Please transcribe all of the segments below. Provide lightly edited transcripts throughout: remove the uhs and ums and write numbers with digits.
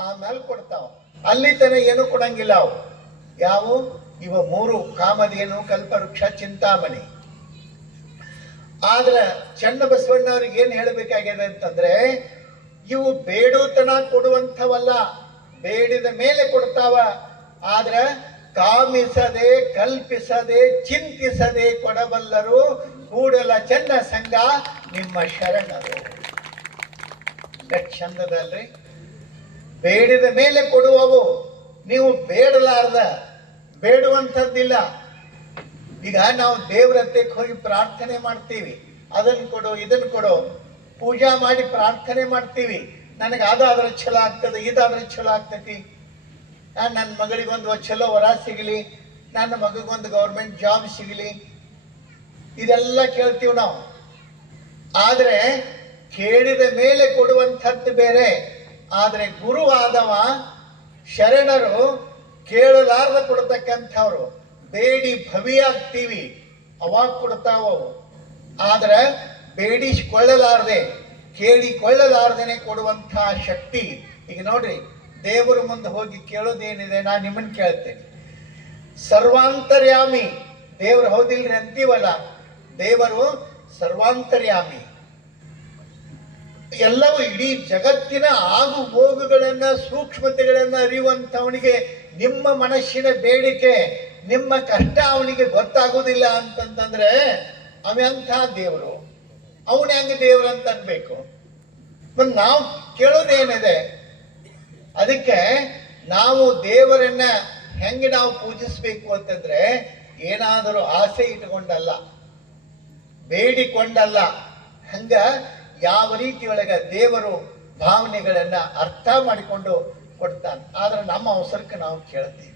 ಆಮೇಲೆ ಕೊಡ್ತಾವ. ಅಲ್ಲಿ ತನ ಏನು ಕೊಡಂಗಿಲ್ಲ ಅವು. ಯಾವ ಇವ 3 ಕಾಮಧೇನು, ಕಲ್ಪವೃಕ್ಷ, ಚಿಂತಾಮಣಿ. ಆದ್ರ ಚನ್ನ ಬಸವಣ್ಣವ್ರಿಗೆ ಏನ್ ಹೇಳಬೇಕಾಗಿದೆ ಅಂತಂದ್ರೆ, ಇವು ಬೇಡೋತನ ಕೊಡುವಂಥವಲ್ಲ, ಬೇಡಿದ ಮೇಲೆ ಕೊಡ್ತಾವ. ಆದ್ರ ಕಾಮಿಸದೆ, ಕಲ್ಪಿಸದೆ, ಚಿಂತಿಸದೆ ಕೊಡಬಲ್ಲರು ಕೂಡಲ ಚೆನ್ನ ಸಂಘ ನಿಮ್ಮ ಶರಣರು. ಚಂದದಲ್ರಿ. ಬೇಡಿದ ಮೇಲೆ ಕೊಡುವವು. ನೀವು ಬೇಡಲಾರ್ದ, ಬೇಡುವಂಥದ್ದಿಲ್ಲ. ಈಗ ನಾವು ದೇವ್ರ ಹತ್ರಕ್ಕೆ ಹೋಗಿ ಪ್ರಾರ್ಥನೆ ಮಾಡ್ತೀವಿ, ಅದನ್ನು ಕೊಡು ಇದನ್ನು ಕೊಡು, ಪೂಜಾ ಮಾಡಿ ಪ್ರಾರ್ಥನೆ ಮಾಡ್ತೀವಿ. ನನಗೆ ಅದಾದ್ರೆ ಛಲ ಆಗ್ತದೆ, ಇದಾದ್ರೆ ಛಲ ಆಗ್ತೈತಿ, ನನ್ನ ಮಗಳಿಗೊಂದು ಚಲೋ ವರ ಸಿಗಲಿ, ನನ್ನ ಮಗಗೊಂದು ಗೌರ್ಮೆಂಟ್ ಜಾಬ್ ಸಿಗಲಿ, ಇದೆಲ್ಲ ಕೇಳ್ತೀವಿ ನಾವು. ಆದ್ರೆ ಕೇಳಿದ ಮೇಲೆ ಕೊಡುವಂಥದ್ದು ಬೇರೆ. ಆದ್ರೆ ಗುರುವಾದವ, ಶರಣರು ಕೇಳಲಾರ್ದ ಕೊಡ್ತಕ್ಕಂಥವ್ರು. ಬೇಡಿ ಭವಿಯಾಗ್ತೀವಿ, ಅವಾಗ ಕೊಡ್ತಾವವು. ಆದ್ರೆ ಬೇಡಿಸಿಕೊಳ್ಳಲಾರ್ದೆ, ಕೇಳಿಕೊಳ್ಳಲಾರ್ದೇನೆ ಕೊಡುವಂತಹ ಶಕ್ತಿ. ಈಗ ನೋಡ್ರಿ, ದೇವರ ಮುಂದೆ ಹೋಗಿ ಕೇಳೋದೇನಿದೆ, ನಾನು ನಿಮ್ಮನ್ನ ಕೇಳ್ತೇನೆ. ಸರ್ವಾಂತರ್ಯಾಮಿ ದೇವರು ಹೌದಿಲ್ರಿ ಅಂತೀವಲ್ಲ, ದೇವರು ಸರ್ವಾಂತರ್ಯಾಮಿ. ಎಲ್ಲವೂ ಇಡೀ ಜಗತ್ತಿನ ಆಗು ಹೋಗುಗಳನ್ನ, ಸೂಕ್ಷ್ಮತೆಗಳನ್ನ ಅರಿಯುವಂಥವನಿಗೆ ನಿಮ್ಮ ಮನಸ್ಸಿನ ಬೇಡಿಕೆ, ನಿಮ್ಮ ಕಷ್ಟ ಅವನಿಗೆ ಗೊತ್ತಾಗೋದಿಲ್ಲ ಅಂತಂತಂದ್ರೆ ಅವಂಥ ದೇವರು, ಅವನ ಹೆಂಗೆ ದೇವರು ಅಂತ ಅನ್ಬೇಕು. ಮತ್ತೆ ನಾವು ಕೇಳೋದೇನಿದೆ? ಅದಕ್ಕೆ ನಾವು ದೇವರನ್ನ ಹೆಂಗೆ ನಾವು ಪೂಜಿಸ್ಬೇಕು ಅಂತಂದ್ರೆ, ಏನಾದರೂ ಆಸೆ ಇಟ್ಟುಕೊಂಡಲ್ಲ, ಬೇಡಿಕೊಂಡಲ್ಲ. ಹಂಗ ಯಾವ ರೀತಿಯೊಳಗ ದೇವರು ಭಾವನೆಗಳನ್ನ ಅರ್ಥ ಮಾಡಿಕೊಂಡು ಕೊಡ್ತಾನೆ. ಆದ್ರೆ ನಮ್ಮ ಅವಸರಕ್ಕೆ ನಾವು ಕೇಳ್ತೀವಿ,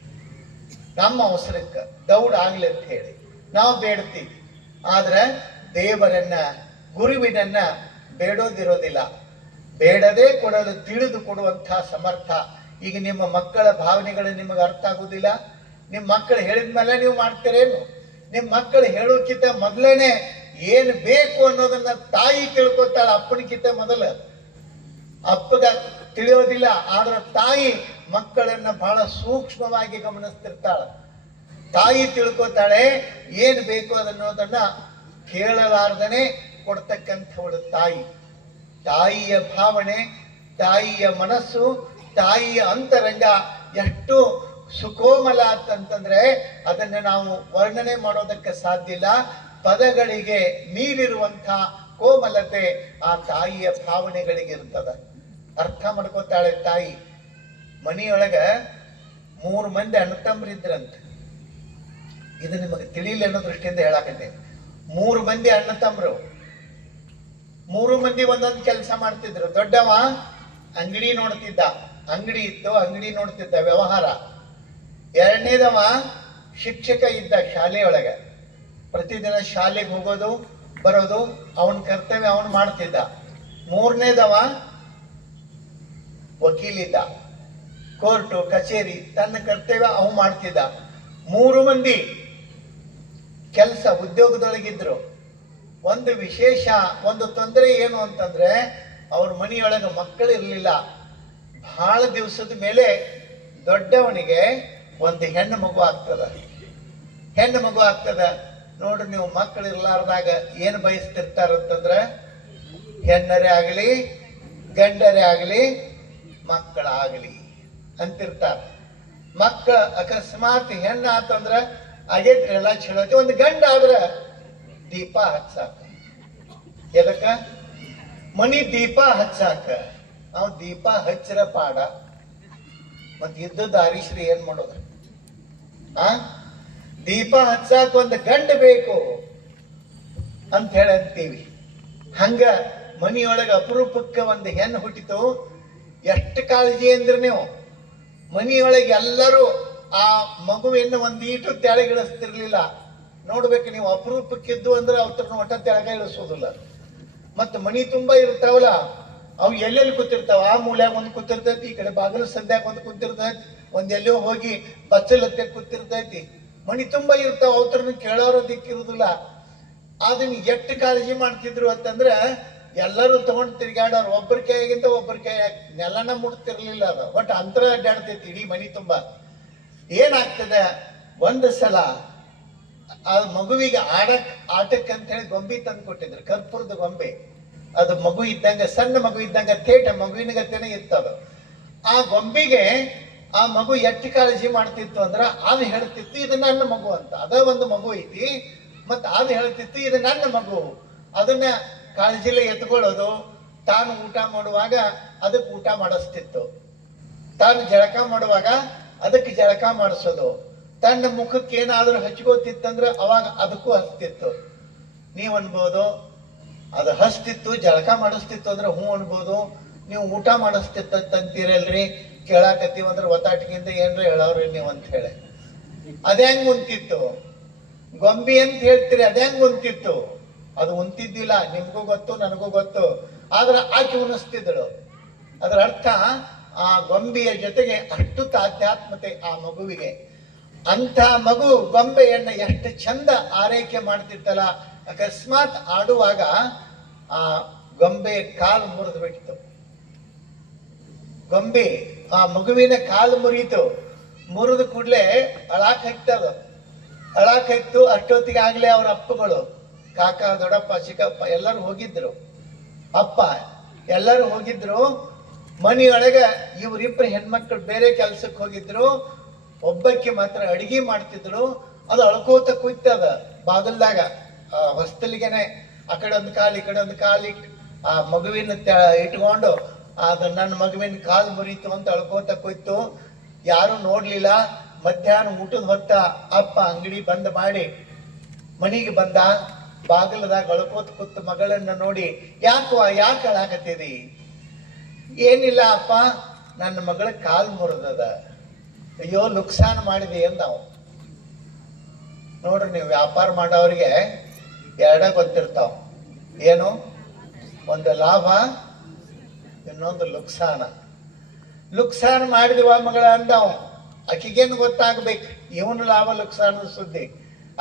ನಮ್ಮ ಅವಸರಕ್ಕೆ ದೌಡಾಗ್ಲಿ ಅಂತ ಹೇಳಿ ನಾವು ಬೇಡ್ತೀವಿ. ಆದ್ರೆ ದೇವರನ್ನ, ಗುರುವಿನನ್ನ ಬೇಡೋದಿರೋದಿಲ್ಲ. ಬೇಡದೇ ಕೊಡಲು ತಿಳಿದು ಕೊಡುವಂತಹ ಸಮರ್ಥ. ಈಗ ನಿಮ್ಮ ಮಕ್ಕಳ ಭಾವನೆಗಳು ನಿಮಗೆ ಅರ್ಥ ಆಗುದಿಲ್ಲ. ನಿಮ್ಮ ಮಕ್ಕಳು ಹೇಳಿದ್ಮೇಲೆ ನೀವು ಮಾಡ್ತೀರೇನು? ನಿಮ್ಮ ಮಕ್ಕಳು ಹೇಳೋಕ್ಕಿಂತ ಮೊದಲೇನೆ ಏನು ಬೇಕು ಅನ್ನೋದನ್ನ ತಾಯಿ ತಿಳ್ಕೊತಾಳ, ಅಪ್ಪನಿಗಿಂತ ಮೊದಲು. ಅಪ್ಪಗ ತಿಳಿಯೋದಿಲ್ಲ, ಆದ್ರೆ ತಾಯಿ ಮಕ್ಕಳನ್ನ ಬಹಳ ಸೂಕ್ಷ್ಮವಾಗಿ ಗಮನಿಸ್ತಿರ್ತಾಳ. ತಾಯಿ ತಿಳ್ಕೊತಾಳೆ ಏನ್ ಬೇಕು ಅದನ್ನೋದನ್ನ ಕೇಳಲಾರ್ದನೆ ಕೊಡ್ತಕ್ಕಂಥವಳು ತಾಯಿ. ತಾಯಿಯ ಭಾವನೆ, ತಾಯಿಯ ಮನಸ್ಸು, ತಾಯಿಯ ಅಂತರಂಗ ಎಷ್ಟು ಸುಕೋಮಲ ಅಂತಂತಂದ್ರೆ ಅದನ್ನ ನಾವು ವರ್ಣನೆ ಮಾಡೋದಕ್ಕೆ ಸಾಧ್ಯ ಇಲ್ಲ. ಪದಗಳಿಗೆ ಮೀರಿರುವಂತಹ ಕೋಮಲತೆ ಆ ತಾಯಿಯ ಭಾವನೆಗಳಿಗೆ ಇರ್ತದ. ಅರ್ಥ ಮಾಡ್ಕೋತಾಳೆ ತಾಯಿ. ಮನೆಯೊಳಗ 3 ಮಂದಿ ಅಣ್ಣ ತಮ್ಮರಿದ್ರಂತ. ಇದು ನಿಮಗೆ ತಿಳಿಲಿಲ್ಲ ಅನ್ನೋ ದೃಷ್ಟಿಯಿಂದ ಹೇಳಾಕತ್ತೆ. 3 ಮಂದಿ ಅಣ್ಣ ತಮ್ಮರು, 3 ಮಂದಿ ಒಂದೊಂದು ಕೆಲಸ ಮಾಡ್ತಿದ್ರು. ದೊಡ್ಡವ ಅಂಗಡಿ ನೋಡ್ತಿದ್ದ, ಅಂಗಡಿ ಇತ್ತು, ಅಂಗಡಿ ನೋಡ್ತಿದ್ದ, ವ್ಯವಹಾರ. ಎರಡನೇದವ ಶಿಕ್ಷಕ ಇದ್ದ ಶಾಲೆಯೊಳಗೆ, ಪ್ರತಿದಿನ ಶಾಲೆಗೆ ಹೋಗೋದು ಬರೋದು ಅವನ ಕರ್ತವ್ಯ ಅವನು ಮಾಡ್ತಿದ್ದ. 3ನೇದವ ವಕೀಲಿದ್ದ, ಕೋರ್ಟು ಕಚೇರಿ ತನ್ನ ಕರ್ತವ್ಯ ಅವನು ಮಾಡ್ತಿದ್ದ. 3 ಮಂದಿ ಕೆಲಸ ಉದ್ಯೋಗದೊಳಗಿದ್ರು. ಒಂದು ವಿಶೇಷ, ಒಂದು ತೊಂದರೆ ಏನು ಅಂತಂದ್ರೆ ಅವ್ರ ಮನೆಯೊಳಗೆ ಮಕ್ಕಳು ಇರಲಿಲ್ಲ. ಬಹಳ ದಿವಸದ ಮೇಲೆ ದೊಡ್ಡವನಿಗೆ ಒಂದು ಹೆಣ್ಣು ಮಗು ಆಗ್ತದ. ಹೆಣ್ಣು ಮಗು ಆಗ್ತದ. ನೋಡ್ರಿ, ನೀವು ಮಕ್ಕಳು ಇರ್ಲಾರ್ದಾಗ ಏನು ಬಯಸ್ತಿರ್ತಾರಂತಂದ್ರೆ, ಹೆಣ್ಣರೇ ಆಗಲಿ ಗಂಡರೇ ಆಗಲಿ ಮಕ್ಕಳಾಗಲಿ ಅಂತಿರ್ತಾರ. ಮಕ್ಕಳ ಅಕಸ್ಮಾತ್ ಹೆಣ್ಣು ಆತಂದ್ರ ಆಗೇತ್ರಿ, ಎಲ್ಲ ಚಲೋ. ಒಂದು ಗಂಡ ಆದ್ರ ದೀಪ ಹಚ್ಚಾಕ. ಎದಕ್ಕ? ಮನಿ ದೀಪ ಹಚ್ಚಾಕ. ನಾವು ದೀಪ ಹಚ್ಚರ ಪಾಡ. ಮತ್ ಇದ್ದದ್ದು ಹರೀಶ್ರಿ ಏನ್ ಮಾಡೋದು? ದೀಪ ಹಚ್ಚಾಕ ಒಂದು ಗಂಡ ಬೇಕು ಅಂತ ಹೇಳಿ ಅಂತೀವಿ. ಹಂಗ ಮನಿಯೊಳಗೆ ಅಪರೂಪಕ್ಕೆ ಒಂದು ಹೆಣ್ಣು ಹುಟ್ಟಿತು. ಎಷ್ಟು ಕಾಳಜಿ ಅಂದ್ರೆ, ನೀವು ಮನಿಯೊಳಗೆ ಎಲ್ಲರೂ ಆ ಮಗುವಿನ ಒಂದೀಟು ತೆಳಗಿಳಿಸ್ತಿರ್ಲಿಲ್ಲ. ನೋಡ್ಬೇಕು ನೀವು, ಅಪರೂಪಕ್ಕಿದ್ದು ಅಂದ್ರೆ ಅವ್ರನ್ನ ಒಟ್ಟ ತೆಳಗ ಇಳಿಸೋದಿಲ್ಲ. ಮತ್ತು ಮನಿ ತುಂಬಾ ಇರ್ತಾವಲ್ಲ, ಅವು ಎಲ್ಲೆಲ್ಲಿ ಕೂತಿರ್ತಾವ. ಆ ಮೂಲ್ಯಾಗ ಒಂದು ಕೂತಿರ್ತೈತಿ, ಈ ಕಡೆ ಬಾಗಿಲು ಸಂಧ್ಯಾಗ ಒಂದು ಕೂತಿರ್ತೈತಿ, ಒಂದೆಲ್ಲೋ ಹೋಗಿ ಬಚ್ಚಲತ್ತೆ ಕೂತಿರ್ತೈತಿ. ಮನಿ ತುಂಬಾ ಇರ್ತಾವ, ಅವ್ರನ್ನ ಕೇಳೋರ ದಿಕ್ಕಿರುದಿಲ್ಲ. ಅದನ್ನ ಎಷ್ಟು ಕಾಳಜಿ ಮಾಡ್ತಿದ್ರು ಅಂತಂದ್ರೆ, ಎಲ್ಲರೂ ತಗೊಂಡು ತಿರ್ಗಾಡೋರು, ಒಬ್ಬರ ಕೈಯಾಗಿಂತ ಒಬ್ಬರ ಕೈ ನೆಲನ ಮುಟ್ತಿರ್ಲಿಲ್ಲ. ಅದು ಬಟ್ ಅಂತರ ಅಡ್ಡಾಡ್ತೈತಿ ಇಡೀ ಮನಿ ತುಂಬ. ಏನಾಗ್ತದೆ, ಒಂದು ಸಲ ಆ ಮಗುವಿಗೆ ಆಟಕ್ಕೆ ಅಂತ ಹೇಳಿ ಗೊಂಬೆ ತಂದು ಕೊಟ್ಟಿದ್ರು, ಕರ್ಪೂರದ ಗೊಂಬೆ. ಅದು ಮಗು ಇದ್ದಂಗ, ಸಣ್ಣ ಮಗು ಇದ್ದಂಗ ತೇಟ ಮಗುವಿನ ಗತೆನೇ ಇತ್ತದು. ಆ ಗೊಂಬೆಗೆ ಆ ಮಗು ಎಷ್ಟು ಕಾಳಜಿ ಮಾಡ್ತಿತ್ತು ಅಂದ್ರ, ಅದು ಹೇಳ್ತಿತ್ತು ಇದು ನನ್ನ ಮಗು ಅಂತ. ಅದ ಒಂದು ಮಗು ಐತಿ, ಮತ್ತ ಅದು ಹೇಳ್ತಿತ್ತು ಇದು ನನ್ನ ಮಗು. ಅದನ್ನ ಕಾಳಜಿಲೆ ಎತ್ಕೊಳ್ಳೋದು, ತಾನು ಊಟ ಮಾಡುವಾಗ ಅದಕ್ಕೆ ಊಟ ಮಾಡಿಸ್ತಿತ್ತು, ತಾನು ಜಳಕ ಮಾಡುವಾಗ ಅದಕ್ಕೆ ಜಳಕ ಮಾಡಿಸೋದು, ತನ್ನ ಮುಖಕ್ಕೆ ಏನಾದ್ರೂ ಹಚ್ಕೋತಿತ್ತಂದ್ರೆ ಅವಾಗ ಅದಕ್ಕೂ ಹಚ್ತಿತ್ತು. ನೀವು ಅನ್ಬೋದು ಅದು ಹಚ್ತಿತ್ತು ಜಳಕ ಮಾಡಿಸ್ತಿತ್ತು ಅಂದ್ರೆ ಹ್ಞೂ ಅನ್ಬೋದು. ನೀವು ಊಟ ಮಾಡಿಸ್ತಿತ್ತಂತೀರಲ್ರಿ, ಕೇಳಾಕತ್ತೀವಿ ಅಂದ್ರೆ ಒತ್ತಾಟಿಗಿಂತ ಏನ್ರ ಹೇಳವ್ರಿ ನೀವು ಅಂತ ಹೇಳಿ. ಅದ್ಯಾಂಗ್ ಉಂತಿತ್ತು ಗೊಂಬಿ ಅಂತ ಹೇಳ್ತೀರಿ, ಅದ್ಯಾಂಗ್ ಉಂತಿತ್ತು? ಅದು ಉಂತಿದ್ದಿಲ್ಲ, ನಿಮ್ಗೂ ಗೊತ್ತು ನನಗೂ ಗೊತ್ತು. ಆದ್ರೆ ಆಕೆ ಉಣಿಸ್ತಿದ್ದಳು. ಅದರ ಅರ್ಥ ಆ ಗೊಂಬೆಯ ಜೊತೆಗೆ ಅಷ್ಟು ತಾಧ್ಯಾತ್ಮತೆ ಆ ಮಗುವಿಗೆ. ಅಂಥ ಮಗು ಗೊಂಬೆಯನ್ನ ಎಷ್ಟು ಚಂದ ಆರೈಕೆ ಮಾಡ್ತಿತ್ತಲ್ಲ. ಅಕಸ್ಮಾತ್ ಆಡುವಾಗ ಆ ಗೊಂಬೆ ಕಾಲು ಮುರಿದು ಬಿಟ್ಟಿತು. ಗೊಂಬೆ ಆ ಮಗುವಿನ ಕಾಲು ಮುರಿಯಿತು. ಮುರಿದ ಕೂಡಲೇ ಅಳಾಕೈತದ. ಅಳಾಕೈತು. ಅಷ್ಟೊತ್ತಿಗೆ ಆಗ್ಲೇ ಅವ್ರ ಅಪ್ಪಗಳು, ಕಾಕ, ದೊಡ್ಡಪ್ಪ, ಚಿಕ್ಕಪ್ಪ ಎಲ್ಲರೂ ಹೋಗಿದ್ರು. ಅಪ್ಪ ಎಲ್ಲರೂ ಹೋಗಿದ್ರು. ಮನೆಯೊಳಗೆ ಇವರಿಬ್ಬರು ಹೆಣ್ಮಕ್ಳು ಬೇರೆ ಕೆಲ್ಸಕ್ಕೆ ಹೋಗಿದ್ರು. ಒಬ್ಬಕ್ಕೆ ಮಾತ್ರ ಅಡಿಗೆ ಮಾಡ್ತಿದ್ರು. ಅದು ಅಳ್ಕೋತ ಕುಯ್ತದ ಬಾಗಲ್ದಾಗ, ಹೊಸ್ತಲಿಗೆನೆ ಆ ಕಡೆ ಒಂದು ಕಾಲು ಈ ಕಡೆ ಒಂದು ಕಾಲು ಆ ಮಗುವಿನ ಇಟ್ಕೊಂಡು ಅದು ನನ್ನ ಮಗುವಿನ ಕಾಲು ಮುರಿತು ಅಂತ ಅಳ್ಕೋತ ಕುಯ್ತು. ಯಾರು ನೋಡ್ಲಿಲ್ಲ. ಮಧ್ಯಾಹ್ನ ಊಟದ ಹೊತ್ತ ಅಪ್ಪ ಅಂಗಡಿ ಬಂದ್ ಮಾಡಿ ಮನೆಗೆ ಬಂದ. ಬಾಗಿಲದಾಗ ಅಳ್ಕೋತ ಕೂತು ಮಗಳನ್ನ ನೋಡಿ, ಯಾಕೆ ಅಳಾಕತ್ತೀರಿ? ಏನಿಲ್ಲ ಅಪ್ಪ, ನನ್ನ ಮಗಳ ಕಾಲು ಮುರಿದದ. ಅಯ್ಯೋ, ನುಕ್ಸಾನ್ ಮಾಡಿದೆ ನಾವು. ನೋಡ್ರಿ, ನೀವು ವ್ಯಾಪಾರ ಮಾಡೋರಿಗೆ ಎರಡ ಗೊತ್ತಿರ್ತಾವ. ಏನು? ಒಂದು ಲಾಭ, ಇನ್ನೊಂದು ಲುಕ್ಸಾನ. ಲುಕ್ಸಾನ್ ಮಾಡಿದ್ವ ಮಗಳ ಅಂದವ. ಆಕಿಗೇನು ಗೊತ್ತಾಗ್ಬೇಕು ಇವನು ಲಾಭ ಲುಕ್ಸಾನದ ಸುದ್ದಿ.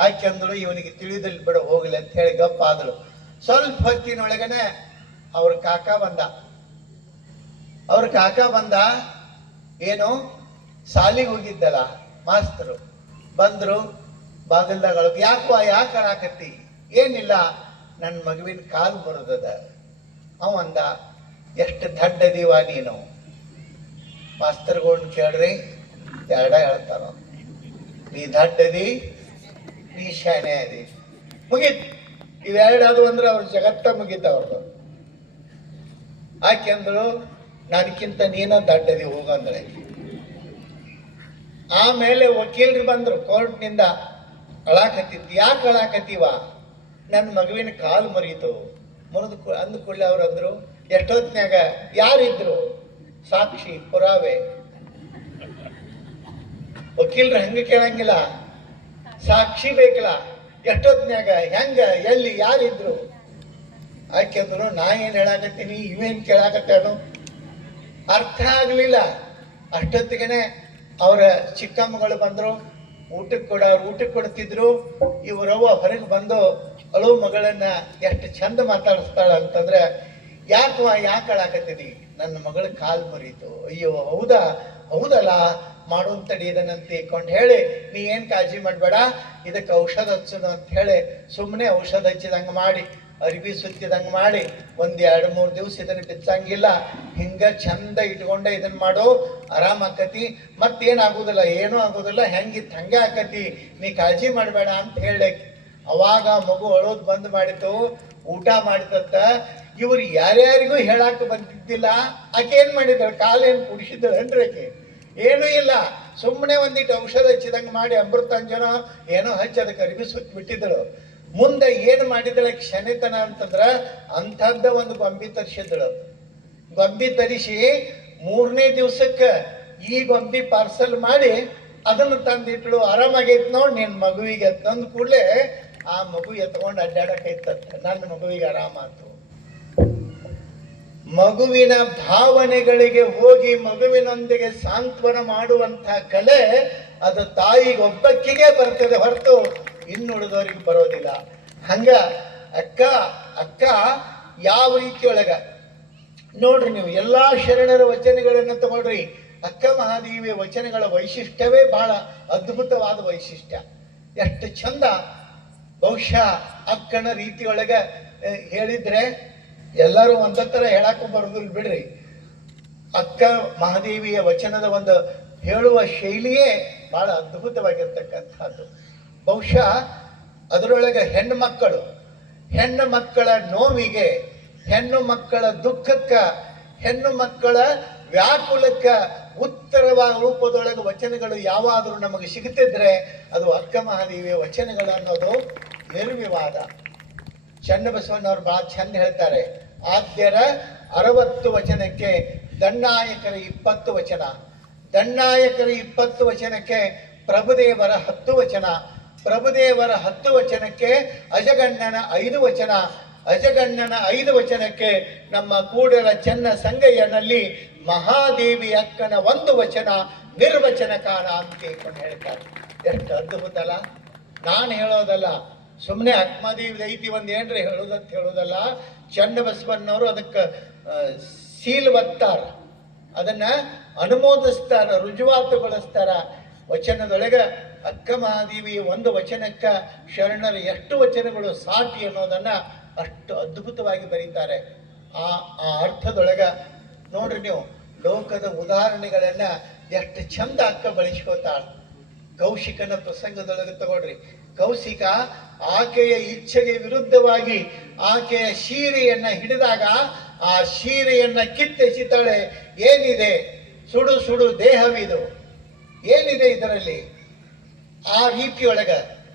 ಆಕೆ ಅಂದಳು, ಇವನಿಗೆ ತಿಳಿದಲ್ಲಿ ಬಿಡ ಹೋಗ್ಲಿ ಅಂತ ಹೇಳಿ ಗಪ್ಪ ಆದಳು. ಸ್ವಲ್ಪ ಹೊತ್ತಿನೊಳಗನೆ ಅವ್ರ ಕಾಕ ಬಂದ. ಏನು, ಸಾಲಿಗೆ ಹೋಗಿದ್ದಲ್ಲ ಮಾಸ್ತರು ಬಂದ್ರು. ಬಾಗಿಲ್ದಾಗ ಯಾಕೆ ಅಳಾಕತ್ತಿ? ಏನಿಲ್ಲ, ನನ್ನ ಮಗುವಿನ ಕಾಲು ಮುರಿದದ. ಅವಂದ, ಎಷ್ಟು ದಡ್ಡದೀವ ನೀನು? ಮಾಸ್ತರ್ಗಳನ್ನ ಕೇಳ್ರಿ, ಎರಡ ಹೇಳ್ತಾರ. ನೀ ದಡ್ಡದಿ, ನೀ ಶಾಣೆ ಅದಿ. ಮುಗೀತ್. ಇವೆರಡಾದು ಅಂದ್ರೆ ಅವ್ರ ಜಗತ್ತ ಮುಗೀತ ಅವ್ರದ್ದು. ಆಕೆ ಅಂದಳು, ನನಗಿಂತ ನೀನ ದಡ್ಡದಿ ಹೋಗಂದ್ರೆ. ಆಮೇಲೆ ವಕೀಲರು ಬಂದ್ರು ಕೋರ್ಟ್ನಿಂದ. ಅಳಾಕತ್ತಿತ್ತು. ಯಾಕೆ ಅಳಾಕತ್ತೀವ? ನನ್ನ ಮಗುವಿನ ಕಾಲು ಮುರಿಯಿತು. ಮುರಿದು ಅಂದ ಕೂಡಲೇ ಅವ್ರು ಅಂದ್ರು, ಎಷ್ಟೊತ್ತಿನಾಗ ಯಾರಿದ್ರು ಸಾಕ್ಷಿ ಪುರಾವೆ? ವಕೀಲರು ಹಂಗೆ ಕೇಳಂಗಿಲ್ಲ, ಸಾಕ್ಷಿ ಬೇಕಲ್ಲ. ಎಷ್ಟೊತ್ತಿನಾಗ, ಹೆಂಗ, ಎಲ್ಲಿ, ಯಾರಿದ್ರು? ಆಕೆಂದ್ರು, ನಾ ಏನ್ ಹೇಳಾಕತ್ತೀನಿ, ಇವೇನ್ ಕೇಳಾಕತ್ತೇನು? ಅರ್ಥ ಆಗ್ಲಿಲ್ಲ. ಅಷ್ಟೊತ್ತಿಗೆನೆ ಅವರ ಚಿಕ್ಕಮ್ಮಗಳು ಬಂದ್ರು. ಊಟಕ್ಕೆ ಕೊಡ್ತಿದ್ರು. ಇವರವ್ವ ಹೊರಗೆ ಬಂದು ಅಳು ಮಗಳನ್ನ ಎಷ್ಟು ಚಂದ ಮಾತಾಡಿಸ್ತಾಳ ಅಂತಂದ್ರೆ, ಯಾಕೆ ಅಳಾಕತ್ತೀನಿ? ನನ್ನ ಮಗಳ ಕಾಲು ಮುರಿತು. ಅಯ್ಯೋ, ಹೌದಲ್ಲ, ಮಾಡುವಂತಡಿ ಇದನ್ನಂತ ಕೊಂಡು ಹೇಳಿ, ನೀ ಏನ್ ಕಾಳಜಿ ಮಾಡಬೇಡ, ಇದಕ್ಕೆ ಔಷಧ ಹಚ್ಚೋದು ಅಂತ ಹೇಳಿ ಸುಮ್ಮನೆ ಔಷಧ ಹಚ್ಚಿದಂಗೆ ಮಾಡಿ, ಅರಿವಿ ಸುತ್ತಿದಂಗೆ ಮಾಡಿ, 1-2-3 ದಿವಸ ಇದನ್ನ ಬಿಚ್ಚಂಗಿಲ್ಲ, ಹಿಂಗ ಚಂದ ಇಟ್ಕೊಂಡೆ ಇದನ್ನ ಮಾಡೋ, ಆರಾಮ್ ಆಕತಿ. ಮತ್ತೇನಾಗುದಿಲ್ಲ, ಏನೂ ಆಗುದಿಲ್ಲ, ಹೆಂಗಿತ್ತು ಹಂಗೆ ಆಕತಿ, ನೀ ಕಾಳಜಿ ಮಾಡಬೇಡ ಅಂತ ಹೇಳಿ. ಅವಾಗ ಮಗು ಅಳೋದು ಬಂದ್ ಮಾಡಿತು. ಊಟ ಮಾಡಿದತ್ತ. ಇವ್ರು ಯಾರ್ಯಾರಿಗೂ ಹೇಳಾಕ ಬಂದಿದ್ದಿಲ್ಲ. ಆಕೆ ಏನ್ ಮಾಡಿದಳು? ಕಾಲೇನು ಕುಡಿಸಿದಳು ಅಂದ್ರೆ ಆಕೆ ಏನೂ ಇಲ್ಲ, ಸುಮ್ಮನೆ ಒಂದಿಟ್ಟು ಔಷಧ ಹಚ್ಚಿದಂಗೆ ಮಾಡಿ ಅಮೃತಾಂಜನ ಏನೋ ಹಚ್ಚಿ ಅದಕ್ಕೆ ಅರಿವಿ ಸುತ್ತ ಬಿಟ್ಟಿದ್ದಳು. ಮುಂದೆ ಏನು ಮಾಡಿದಳ ಕ್ಷಣಿತನ ಅಂತಂದ್ರ, ಅಂಥದ್ದ ಒಂದು ಗೊಂಬಿ ತರಿಸಿದಳು. ಗೊಂಬಿ ತರಿಸಿ 3ನೇ ದಿವ್ಸಕ್ಕೆ ಈ ಗೊಂಬಿ ಪಾರ್ಸಲ್ ಮಾಡಿ ಅದನ್ನು ತಂದಿಟ್ಳು. ಆರಾಮಾಗೈತ್ ನೋಡಿ ನಿನ್ನ ಮಗುವಿಗೆ ತಂದು ಕೂಡಲೇ ಆ ಮಗು ಎತ್ಕೊಂಡು ಅಡ್ಡಾಡಕೈತತ್ತ. ನನ್ನ ಮಗುವಿಗೆ ಆರಾಮಾತು. ಮಗುವಿನ ಭಾವನೆಗಳಿಗೆ ಹೋಗಿ ಮಗುವಿನೊಂದಿಗೆ ಸಾಂತ್ವನ ಮಾಡುವಂತ ಕಲೆ ಅದು ತಾಯಿಗೆ ಒಬ್ಬಕ್ಕಿಗೆ ಬರ್ತದೆ ಹೊರತು ಇನ್ನುಳಿದವರಿಗೆ ಬರೋದಿಲ್ಲ. ಹಂಗ ಅಕ್ಕ ಯಾವ ರೀತಿಯೊಳಗ ನೋಡ್ರಿ, ನೀವು ಎಲ್ಲಾ ಶರಣರ ವಚನಗಳನ್ನ ತಗೊಳ್ರಿ, ಅಕ್ಕ ಮಹಾದೇವಿಯ ವಚನಗಳ ವೈಶಿಷ್ಟ್ಯವೇ ಬಹಳ ಅದ್ಭುತವಾದ ವೈಶಿಷ್ಟ್ಯ. ಎಷ್ಟು ಚಂದ. ಬಹುಶಃ ಅಕ್ಕನ ರೀತಿಯೊಳಗ ಹೇಳಿದ್ರೆ ಎಲ್ಲರೂ ಒಂದೊಂದರ ಹೇಳಕ್ಕೂ ಬರೋದಿಲ್ಲ ಬಿಡ್ರಿ. ಅಕ್ಕ ಮಹಾದೇವಿಯ ವಚನದ ಒಂದು ಹೇಳುವ ಶೈಲಿಯೇ ಬಹಳ ಅದ್ಭುತವಾಗಿರ್ತಕ್ಕಂಥದ್ದು. ಬಹುಶಃ ಅದರೊಳಗೆ ಹೆಣ್ಣು ಮಕ್ಕಳ ನೋವಿಗೆ, ಹೆಣ್ಣು ಮಕ್ಕಳ ದುಃಖಕ್ಕ, ಹೆಣ್ಣು ಮಕ್ಕಳ ವ್ಯಾಕುಲಕ್ಕ ಉತ್ತರವಾದ ರೂಪದೊಳಗೆ ವಚನಗಳು ಯಾವಾದರೂ ನಮಗೆ ಸಿಗುತ್ತಿದ್ರೆ ಅದು ಅಕ್ಕ ಮಹಾದೇವಿಯ ವಚನಗಳು ಅನ್ನೋದು ನಿರ್ವಿವಾದ. ಚನ್ನಬಸವಣ್ಣವ್ರು ಬಹಳ ಚಂದ ಹೇಳ್ತಾರೆ, ಆದ್ಯರ 60 ವಚನಕ್ಕೆ ದಂಡಾಯಕರ 20 ವಚನ, ದಂಡಾಯಕರ 20 ವಚನಕ್ಕೆ ಪ್ರಭುದೇವರ 10 ವಚನ, ಪ್ರಭುದೇವರ 10 ವಚನಕ್ಕೆ ಅಜಗಣ್ಣನ 5 ವಚನ, ಅಜಗಣ್ಣನ 5 ವಚನಕ್ಕೆ ನಮ್ಮ ಕೂಡಲ ಚೆನ್ನ ಸಂಗಯ್ಯನಲ್ಲಿ ಮಹಾದೇವಿ ಅಕ್ಕನ 1 ವಚನ ನಿರ್ವಚನ ಕಾಲ ಅಂತ ಹೇಳ್ತಾರೆ. ಎಷ್ಟು ಅದ್ಭುತ ಅಲ್ಲ. ನಾನು ಹೇಳೋದಲ್ಲ, ಸುಮ್ಮನೆ ಅಕ್ಕಮಹಾದೇವಿ ಐತಿ ಒಂದು ಏನ್ರಿ ಹೇಳೋದಂತ ಹೇಳೋದಲ್ಲ. ಚನ್ನಬಸವಣ್ಣವರು ಅದಕ್ಕೆ ಸೀಲ್ ಒತ್ತಾರ, ಅದನ್ನ ಅನುಮೋದಿಸ್ತಾರ, ರುಜುವಾತುಗೊಳಿಸ್ತಾರ. ವಚನದೊಳಗೆ ಅಕ್ಕ ಮಹಾದೇವಿಯ 1 ವಚನಕ್ಕ ಶರಣರ ಎಷ್ಟು ವಚನಗಳು ಸಾಟಿ ಅನ್ನೋದನ್ನ ಅಷ್ಟು ಅದ್ಭುತವಾಗಿ ಬರೀತಾರೆ. ಆ ಅರ್ಥದೊಳಗ ನೋಡ್ರಿ, ನೀವು ಲೋಕದ ಉದಾಹರಣೆಗಳನ್ನ ಎಷ್ಟು ಚಂದ ಅಕ್ಕ ಬಳಸ್ಕೋತಾಳ. ಕೌಶಿಕನ ಪ್ರಸಂಗದೊಳಗೆ ತಗೊಳ್ರಿ, ಕೌಶಿಕ ಆಕೆಯ ಇಚ್ಛೆಗೆ ವಿರುದ್ಧವಾಗಿ ಆಕೆಯ ಶೀರೆಯನ್ನ ಹಿಡಿದಾಗ ಆ ಶೀರೆಯನ್ನ ಕಿತ್ತೆಸಿತಾಳೆ. ಏನಿದೆ, ಸುಡು ಸುಡು ದೇಹವಿದು, ಏನಿದೆ ಇದರಲ್ಲಿ? ಆ ರೀತಿಯೊಳಗ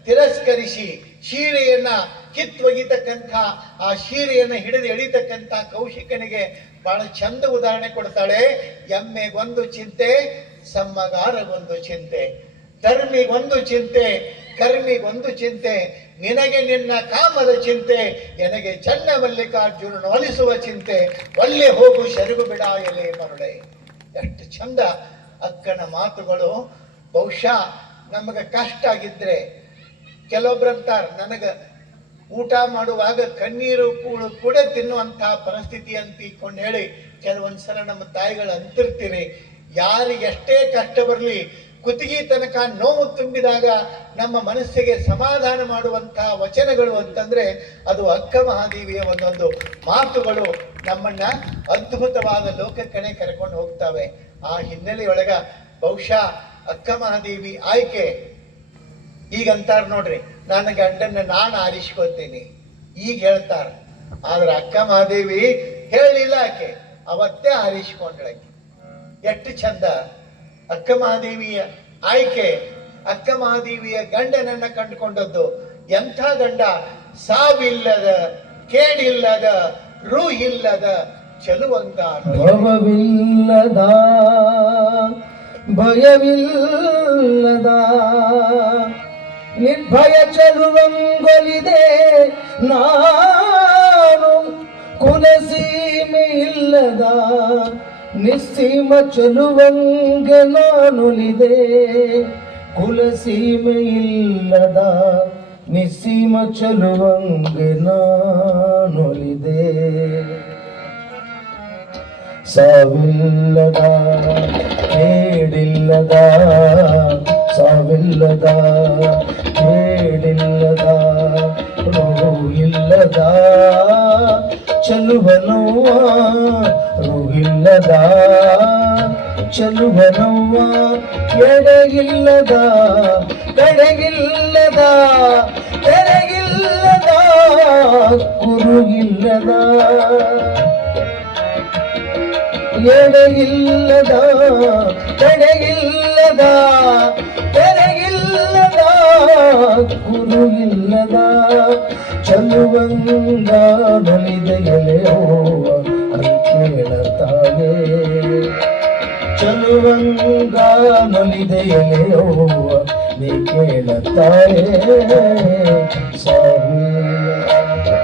ತಿರಸ್ಕರಿಸಿ ಶೀರೆಯನ್ನ ಕಿತ್ತೊಗಿತಕ್ಕಂಥ, ಆ ಶೀರೆಯನ್ನ ಹಿಡಿದು ಎಳಿತಕ್ಕಂಥ ಕೌಶಿಕನಿಗೆ ಬಹಳ ಚಂದ ಉದಾಹರಣೆ ಕೊಡ್ತಾಳೆ. ಎಮ್ಮೆಗೊಂದು ಚಿಂತೆ, ಸಮ್ಮಗಾರಗೊಂದು ಚಿಂತೆ, ಧರ್ಮಿಗೊಂದು ಚಿಂತೆ, ಕರ್ಮಿಗೊಂದು ಚಿಂತೆ, ನಿನಗೆ ನಿನ್ನ ಕಾಮದ ಚಿಂತೆ, ನನಗೆ ಚನ್ನ ಮಲ್ಲಿಕಾರ್ಜುನನು ಒಲಿಸುವ ಚಿಂತೆ, ಒಲ್ಲೆ ಹೋಗು ಶರುಗು ಬಿಡ ಎಲೆ ಮರುಳೆ. ಎಷ್ಟು ಚಂದ ಅಕ್ಕನ ಮಾತುಗಳು. ಬಹುಶಃ ನಮಗೆ ಕಷ್ಟ ಆಗಿದ್ರೆ, ಕೆಲವೊಬ್ರಂತಾರ ನನಗೆ ಊಟ ಮಾಡುವಾಗ ಕಣ್ಣೀರು ಕೂಡ ತಿನ್ನುವಂತಹ ಪರಿಸ್ಥಿತಿ ಅಂತ ಇಟ್ಕೊಂಡು ಹೇಳಿ ಕೆಲವೊಂದ್ಸಲ ನಮ್ಮ ತಾಯಿಗಳು ಅಂತಿರ್ತೀರಿ. ಯಾರಿಗೆ ಎಷ್ಟೇ ಕಷ್ಟ ಬರಲಿ, ಕುತ್ತಿಗೆ ತನಕ ನೋವು ತುಂಬಿದಾಗ ನಮ್ಮ ಮನಸ್ಸಿಗೆ ಸಮಾಧಾನ ಮಾಡುವಂತಹ ವಚನಗಳು ಅಂತಂದ್ರೆ ಅದು ಅಕ್ಕ ಮಹಾದೇವಿಯ ಒಂದೊಂದು ಮಾತುಗಳು ನಮ್ಮನ್ನ ಅದ್ಭುತವಾದ ಲೋಕಕ್ಕನೆ ಕರ್ಕೊಂಡು ಹೋಗ್ತವೆ. ಆ ಹಿನ್ನೆಲೆಯೊಳಗ ಬಹುಶಃ ಅಕ್ಕ ಮಹಾದೇವಿ ಆಯ್ಕೆ ಈಗಂತಾರ ನೋಡ್ರಿ, ನನ್ನ ಗಂಡನ್ನ ನಾನು ಆರಿಸ್ಕೊತೀನಿ ಈಗ ಹೇಳ್ತಾರ. ಆದ್ರೆ ಅಕ್ಕ ಮಹಾದೇವಿ ಹೇಳಿಲ್ಲ, ಆಕೆ ಅವತ್ತೇ ಆರಿಸ್ಕೊಂಡ್ಳಾಕೆ. ಎಷ್ಟು ಚಂದ ಅಕ್ಕ ಮಹಾದೇವಿಯ ಆಯ್ಕೆ. ಅಕ್ಕ ಮಹಾದೇವಿಯ ಗಂಡನನ್ನ ಕಂಡುಕೊಂಡದ್ದು ಎಂಥ ಗಂಡ, ಸಾವಿಲ್ಲದ, ಕೇಡಿಲ್ಲದ, ರೂಹಿಲ್ಲದ, ಚಲುವಂಗ, ಭವವಿಲ್ಲದ, ಭಯವಿಲ್ಲದ, ನಿರ್ಭಯ ಚಲುವಂಗೊಲಿದೆ ನಾನು, ಕುಲಸೀಮೆ ಇಲ್ಲದ ನಿಸ್ಸೀಮ ಚಲುವಂಗೆ ನಾನುಲಿದೆ, ಕುಲಸೀಮೆ ಇಲ್ಲದ ನಿಸ್ಸೀಮ ಚಲುವಂಗೆ ನಾನುಲಿದೆ. ಸಾವಿಲ್ಲದ, ಕೇಡಿಲ್ಲದ, ಸಾವಿಲ್ಲದ, ಕೇಡಿಲ್ಲದ, ರೂಹಿಲ್ಲದ, ಚಲುವನವ್ವ, ರೂಹಿಲ್ಲದ, ಚಲುವನವ್ವ, ಎಡೆಗಿಲ್ಲದ, ಕಡೆಗಿಲ್ಲದ, ತೆರೆಗಿಲ್ಲದ, ಕುರುಗಿಲ್ಲದ, ಎಡೆಗಿಲ್ಲದ, ಕಡೆಗಿಲ್ಲದ, ತೆರೆಗಿಲ್ಲದ, ಕುರುಗಿಲ್ಲದ, ಚಲುವಂಗ ನಲಿದೆಯಲೆಯೋವ ಕೇಳತಾಗೆ, ಚಲುವಂಗ ನಲಿದೆಯಲೆಯೋವ ನೀ ಕೇಳತಾಯೇ. ಸಾವಿಲ್ಲದ,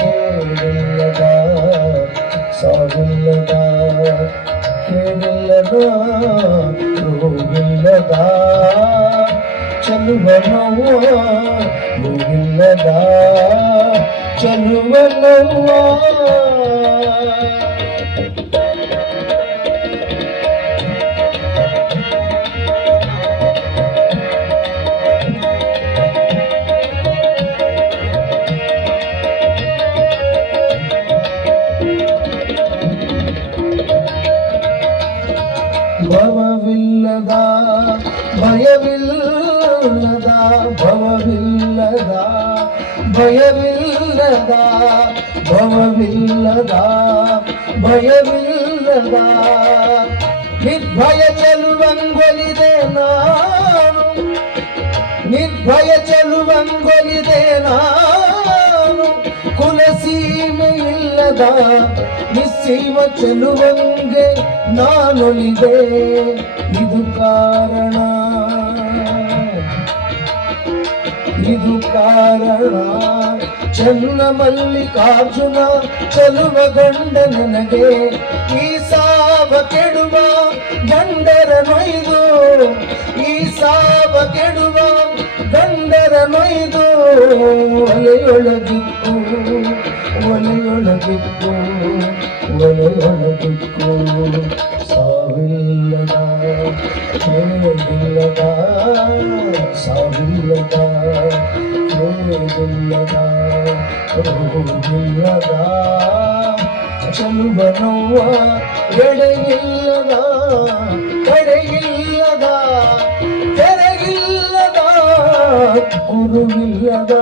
ಕೇಳಿಲ್ಲದ, ಸಾವಿಲ್ಲದ, ಕೇಳಿಲ್ಲದ, ರೋಗಿಲ್ಲದ, ಚಲುವನವ್ವ, ರೂಹಿಲ್ಲದ, ಚೆಲುವನವ್ವ ಭವವಿಲ್ಲದ ಭಯವಿಲ್ಲದ ಭವವಿಲ್ಲದ ಭಯವಿಲ್ಲದ ಭವವಿಲ್ಲದ ಭಯವಿಲ್ಲದ ನಿರ್ಭಯ ಚೆಲುವಂಗೊಲಿದೆ ನಾನು ನಿರ್ಭಯ ಚೆಲುವಂಗೊಲಿದೆ ನಾನು ಕುಲಸೀಮೆ ಇಲ್ಲದ ನಿಸ್ಸೀಮ ಚೆಲುವಂಗೆ ನಾನೊಲಿದೆ ಇದು ಕಾರಣ ಇದು ಕಾರಣ ಚನ್ನ ಮಲ್ಲಿಕಾರ್ಜುನ ಚೆಲುವ ಗಂಡ ನನಗೆ ಈ ಸಾವ ಕೆಡುವ ಗಂಡರ ನೊಯ್ದು ಈ ಸಾವ ಕೆಡುವ ಗಂಡರ ನೊಯ್ದು ಒಲೆಯೊಳಗಿತ್ತು ಒಲೆಯೊಳಗಿತ್ತು ಒಲೆಯೊಳಗಿತ್ತು ಸಾವಿಲ್ಲದ ಹೇಗಿಲ್ಲದ ಸಾವಿಲ್ಲದ ಹೇಗಿಲ್ಲದ ರೋಗಿಲ್ಲದ ಚೆಲುವನವ್ವ ಎಡೆಯಿಲ್ಲದ ಕಡೆಯಿಲ್ಲದ ತೆರೆಗಿಲ್ಲದ ಗುರುವಿಲ್ಲದ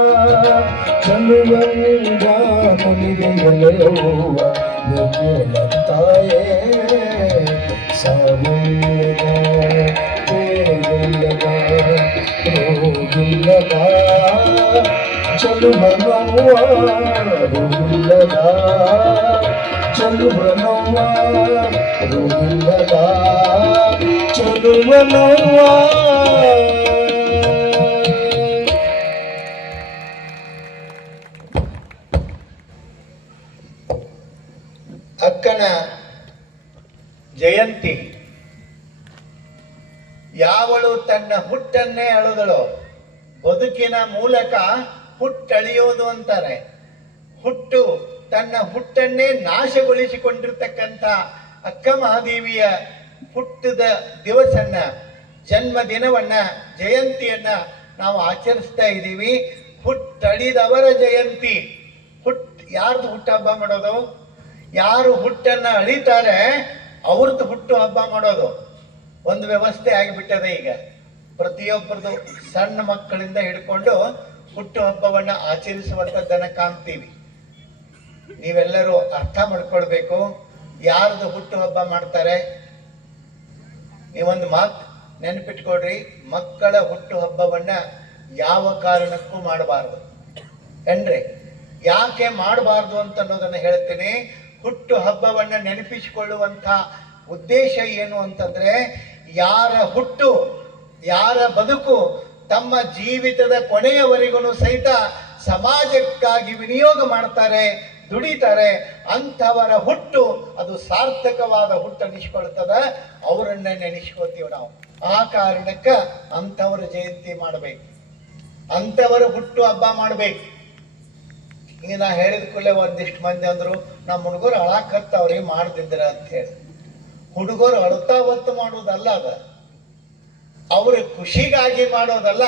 ಚೆಲುವನಿಂದ ಮುನಿದೆಯಲೆಯವ್ವ ತಾಯೇ ಸಾವಿಲ್ಲದ ಹೇಗಿಲ್ಲದ ರೋಗಿಲ್ಲದ ಚೆಲುವನವ್ವ ರೋಗಿಲ್ಲದ ಚೆಲುವನವ್ವ ರೋಗಿಲ್ಲದ ಚೆಲುವನವ್ವ. ಅಕ್ಕನ ಜಯಂತಿ ಯಾವಳು ತನ್ನ ಹುಟ್ಟನ್ನೇ ಅಳೆದಳೋ, ಬದುಕಿನ ಮೂಲಕ ಹುಟ್ಟಳಿಯೋದು ಅಂತಾರೆ. ಹುಟ್ಟು ತನ್ನ ಹುಟ್ಟನ್ನೇ ನಾಶಗೊಳಿಸಿಕೊಂಡಿರ್ತಕ್ಕಂಥ ಅಕ್ಕ ಮಹಾದೇವಿಯ ಹುಟ್ಟಿದ ದಿವಸನ್ನ, ಜನ್ಮದಿನವನ್ನ, ಜಯಂತಿಯನ್ನ ನಾವು ಆಚರಿಸ್ತಾ ಇದ್ದೀವಿ. ಹುಟ್ಟಳಿದವರ ಜಯಂತಿ. ಯಾರ್ದು ಹುಟ್ಟು ಹಬ್ಬ ಮಾಡೋದು? ಯಾರು ಹುಟ್ಟನ್ನ ಅಳಿತಾರೆ ಅವ್ರದ್ದು ಹುಟ್ಟು ಹಬ್ಬ ಮಾಡೋದು ಒಂದು ವ್ಯವಸ್ಥೆ ಆಗಿಬಿಟ್ಟದೆ ಈಗ. ಪ್ರತಿಯೊಬ್ಬರದು ಸಣ್ಣ ಮಕ್ಕಳಿಂದ ಹಿಡ್ಕೊಂಡು ಹುಟ್ಟು ಹಬ್ಬವನ್ನ ಆಚರಿಸುವಂಥದ್ದನ್ನ ಕಾಣ್ತೀವಿ. ನೀವೆಲ್ಲರೂ ಅರ್ಥ ಮಾಡ್ಕೊಳ್ಬೇಕು, ಯಾರ್ದು ಹುಟ್ಟು ಹಬ್ಬ ಮಾಡ್ತಾರೆ. ನೀವೊಂದು ಮಾತು ನೆನಪಿಟ್ಕೊಡ್ರಿ, ಮಕ್ಕಳ ಹುಟ್ಟು ಹಬ್ಬವನ್ನ ಯಾವ ಕಾರಣಕ್ಕೂ ಮಾಡಬಾರ್ದು ಏನ್ರಿ. ಯಾಕೆ ಮಾಡಬಾರ್ದು ಅಂತ ಅನ್ನೋದನ್ನ ಹೇಳ್ತೀನಿ. ಹುಟ್ಟು ಹಬ್ಬವನ್ನ ನೆನಪಿಸಿಕೊಳ್ಳುವಂಥ ಉದ್ದೇಶ ಏನು ಅಂತಂದ್ರೆ, ಯಾರ ಹುಟ್ಟು, ಯಾರ ಬದುಕು ತಮ್ಮ ಜೀವಿತದ ಕೊನೆಯವರೆಗೂ ಸಹಿತ ಸಮಾಜಕ್ಕಾಗಿ ವಿನಿಯೋಗ ಮಾಡ್ತಾರೆ, ದುಡಿತಾರೆ, ಅಂಥವರ ಹುಟ್ಟು ಅದು ಸಾರ್ಥಕವಾದ ಹುಟ್ಟು ಅನಿಸ್ಕೊಳ್ತದ. ಅವರನ್ನ ನೆನೆಸ್ಕೋತೀವಿ ನಾವು. ಆ ಕಾರಣಕ್ಕ ಅಂಥವರ ಜಯಂತಿ ಮಾಡಬೇಕು, ಅಂಥವರ ಹುಟ್ಟು ಹಬ್ಬ ಮಾಡಬೇಕು. ಈಗ ನಾ ಹೇಳಿದ ಕೂಡಲೇ ಒಂದಿಷ್ಟು ಮಂದಿ ಅಂದ್ರು, ನಮ್ಮ ಹುಡುಗರು ಅಳಾಕತ್ತವ್ರಿ ಮಾಡ್ತಿದ್ರ ಅಂತ ಹೇಳಿ. ಹುಡುಗರು ಅಳುತ್ತಾ ಒತ್ತು ಮಾಡೋದಲ್ಲ, ಅದ ಅವ್ರ ಖುಷಿಗಾಗಿ ಮಾಡೋದಲ್ಲ.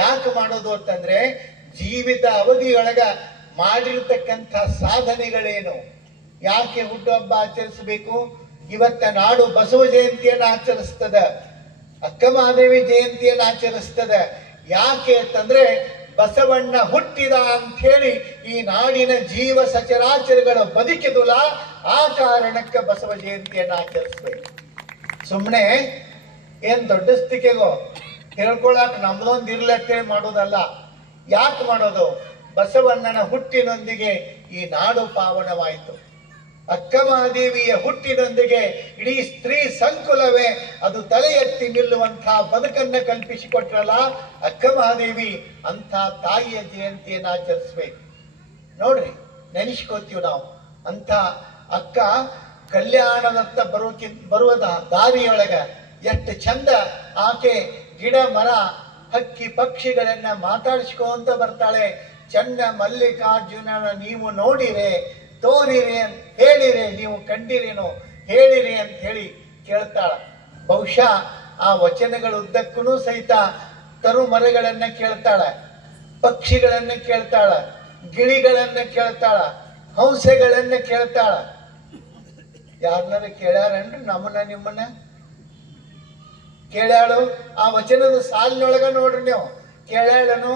ಯಾಕೆ ಮಾಡೋದು ಅಂತಂದ್ರೆ, ಜೀವಿತ ಅವಧಿಯೊಳಗ ಮಾಡಿರ್ತಕ್ಕಂಥ ಸಾಧನೆಗಳೇನು, ಯಾಕೆ ಹುಟ್ಟುಹಬ್ಬ ಆಚರಿಸಬೇಕು? ಇವತ್ತ ನಾಡು ಬಸವ ಜಯಂತಿಯನ್ನು ಆಚರಿಸ್ತದ, ಅಕ್ಕ ಮಹಾದೇವಿ ಜಯಂತಿಯನ್ನು ಆಚರಿಸ್ತದ. ಯಾಕೆ ಅಂತಂದ್ರೆ, ಬಸವಣ್ಣ ಹುಟ್ಟಿದ ಅಂತ ಹೇಳಿ ಈ ನಾಡಿನ ಜೀವ ಸಚರಾಚರಗಳು ಬದುಕಿದುಲ. ಆ ಕಾರಣಕ್ಕೆ ಬಸವ ಜಯಂತಿಯನ್ನು ಆಚರಿಸ್ಬೇಕು. ಸುಮ್ಮನೆ ಏನ್ ದೊಡ್ಡಸ್ತಿಕೆಗೋ ಹೇಳ್ಕೊಳಕ್ ನಮ್ದೊಂದು ಇರ್ಲತ್ತೇಳಿ ಮಾಡೋದಲ್ಲ. ಯಾಕೆ ಮಾಡೋದು? ಬಸವಣ್ಣನ ಹುಟ್ಟಿನೊಂದಿಗೆ ಈ ನಾಡು ಪಾವನವಾಯಿತು. ಅಕ್ಕ ಮಹಾದೇವಿಯ ಹುಟ್ಟಿನೊಂದಿಗೆ ಇಡೀ ಸ್ತ್ರೀ ಸಂಕುಲವೇ ಅದು ತಲೆ ಎತ್ತಿ ನಿಲ್ಲುವಂತಹ ಬದುಕನ್ನ ಕಲ್ಪಿಸಿಕೊಟ್ರಲ್ಲ ಅಕ್ಕ ಮಹಾದೇವಿ. ಅಂಥ ತಾಯಿಯ ಜಯಂತಿಯನ್ನು ಆಚರಿಸ್ಬೇಕು. ನೋಡ್ರಿ, ನೆನೆಸ್ಕೋತೀವಿ ನಾವು. ಅಂಥ ಅಕ್ಕ ಕಲ್ಯಾಣದತ್ತ ಬರುವ ದಾರಿಯೊಳಗ ಎಷ್ಟು ಚಂದ ಆಕೆ ಗಿಡ ಮರ ಹಕ್ಕಿ ಪಕ್ಷಿಗಳನ್ನ ಮಾತಾಡಿಸ್ಕೊಂತ ಬರ್ತಾಳೆ, ಚನ್ನ ಮಲ್ಲಿಕಾರ್ಜುನನ ನೀವು ನೋಡಿರೆ, ತೋರಿರಿ ಅಂತ ಹೇಳಿರಿ, ನೀವು ಕಂಡಿರೇನೋ ಹೇಳಿರಿ ಅಂತ ಹೇಳಿ ಕೇಳ್ತಾಳ. ಬಹುಶಃ ಆ ವಚನಗಳ ಉದ್ದಕ್ಕೂ ಸಹಿತ ತರು ಮರಗಳನ್ನ ಕೇಳ್ತಾಳ, ಪಕ್ಷಿಗಳನ್ನ ಕೇಳ್ತಾಳ, ಗಿಳಿಗಳನ್ನ ಕೇಳ್ತಾಳ, ಹಂಸಗಳನ್ನ ಕೇಳ್ತಾಳ. ಯಾರನ್ನಾರ ಕೇಳ್ಯಾರನ್ರಿ ನಮ್ಮನ್ನ ನಿಮ್ಮನ್ನ ಕೇಳ್ಯಾಳು? ಆ ವಚನದ ಸಾಲಿನೊಳಗ ನೋಡ್ರಿ ನೀವು, ಕೇಳ್ಯಾಳನು?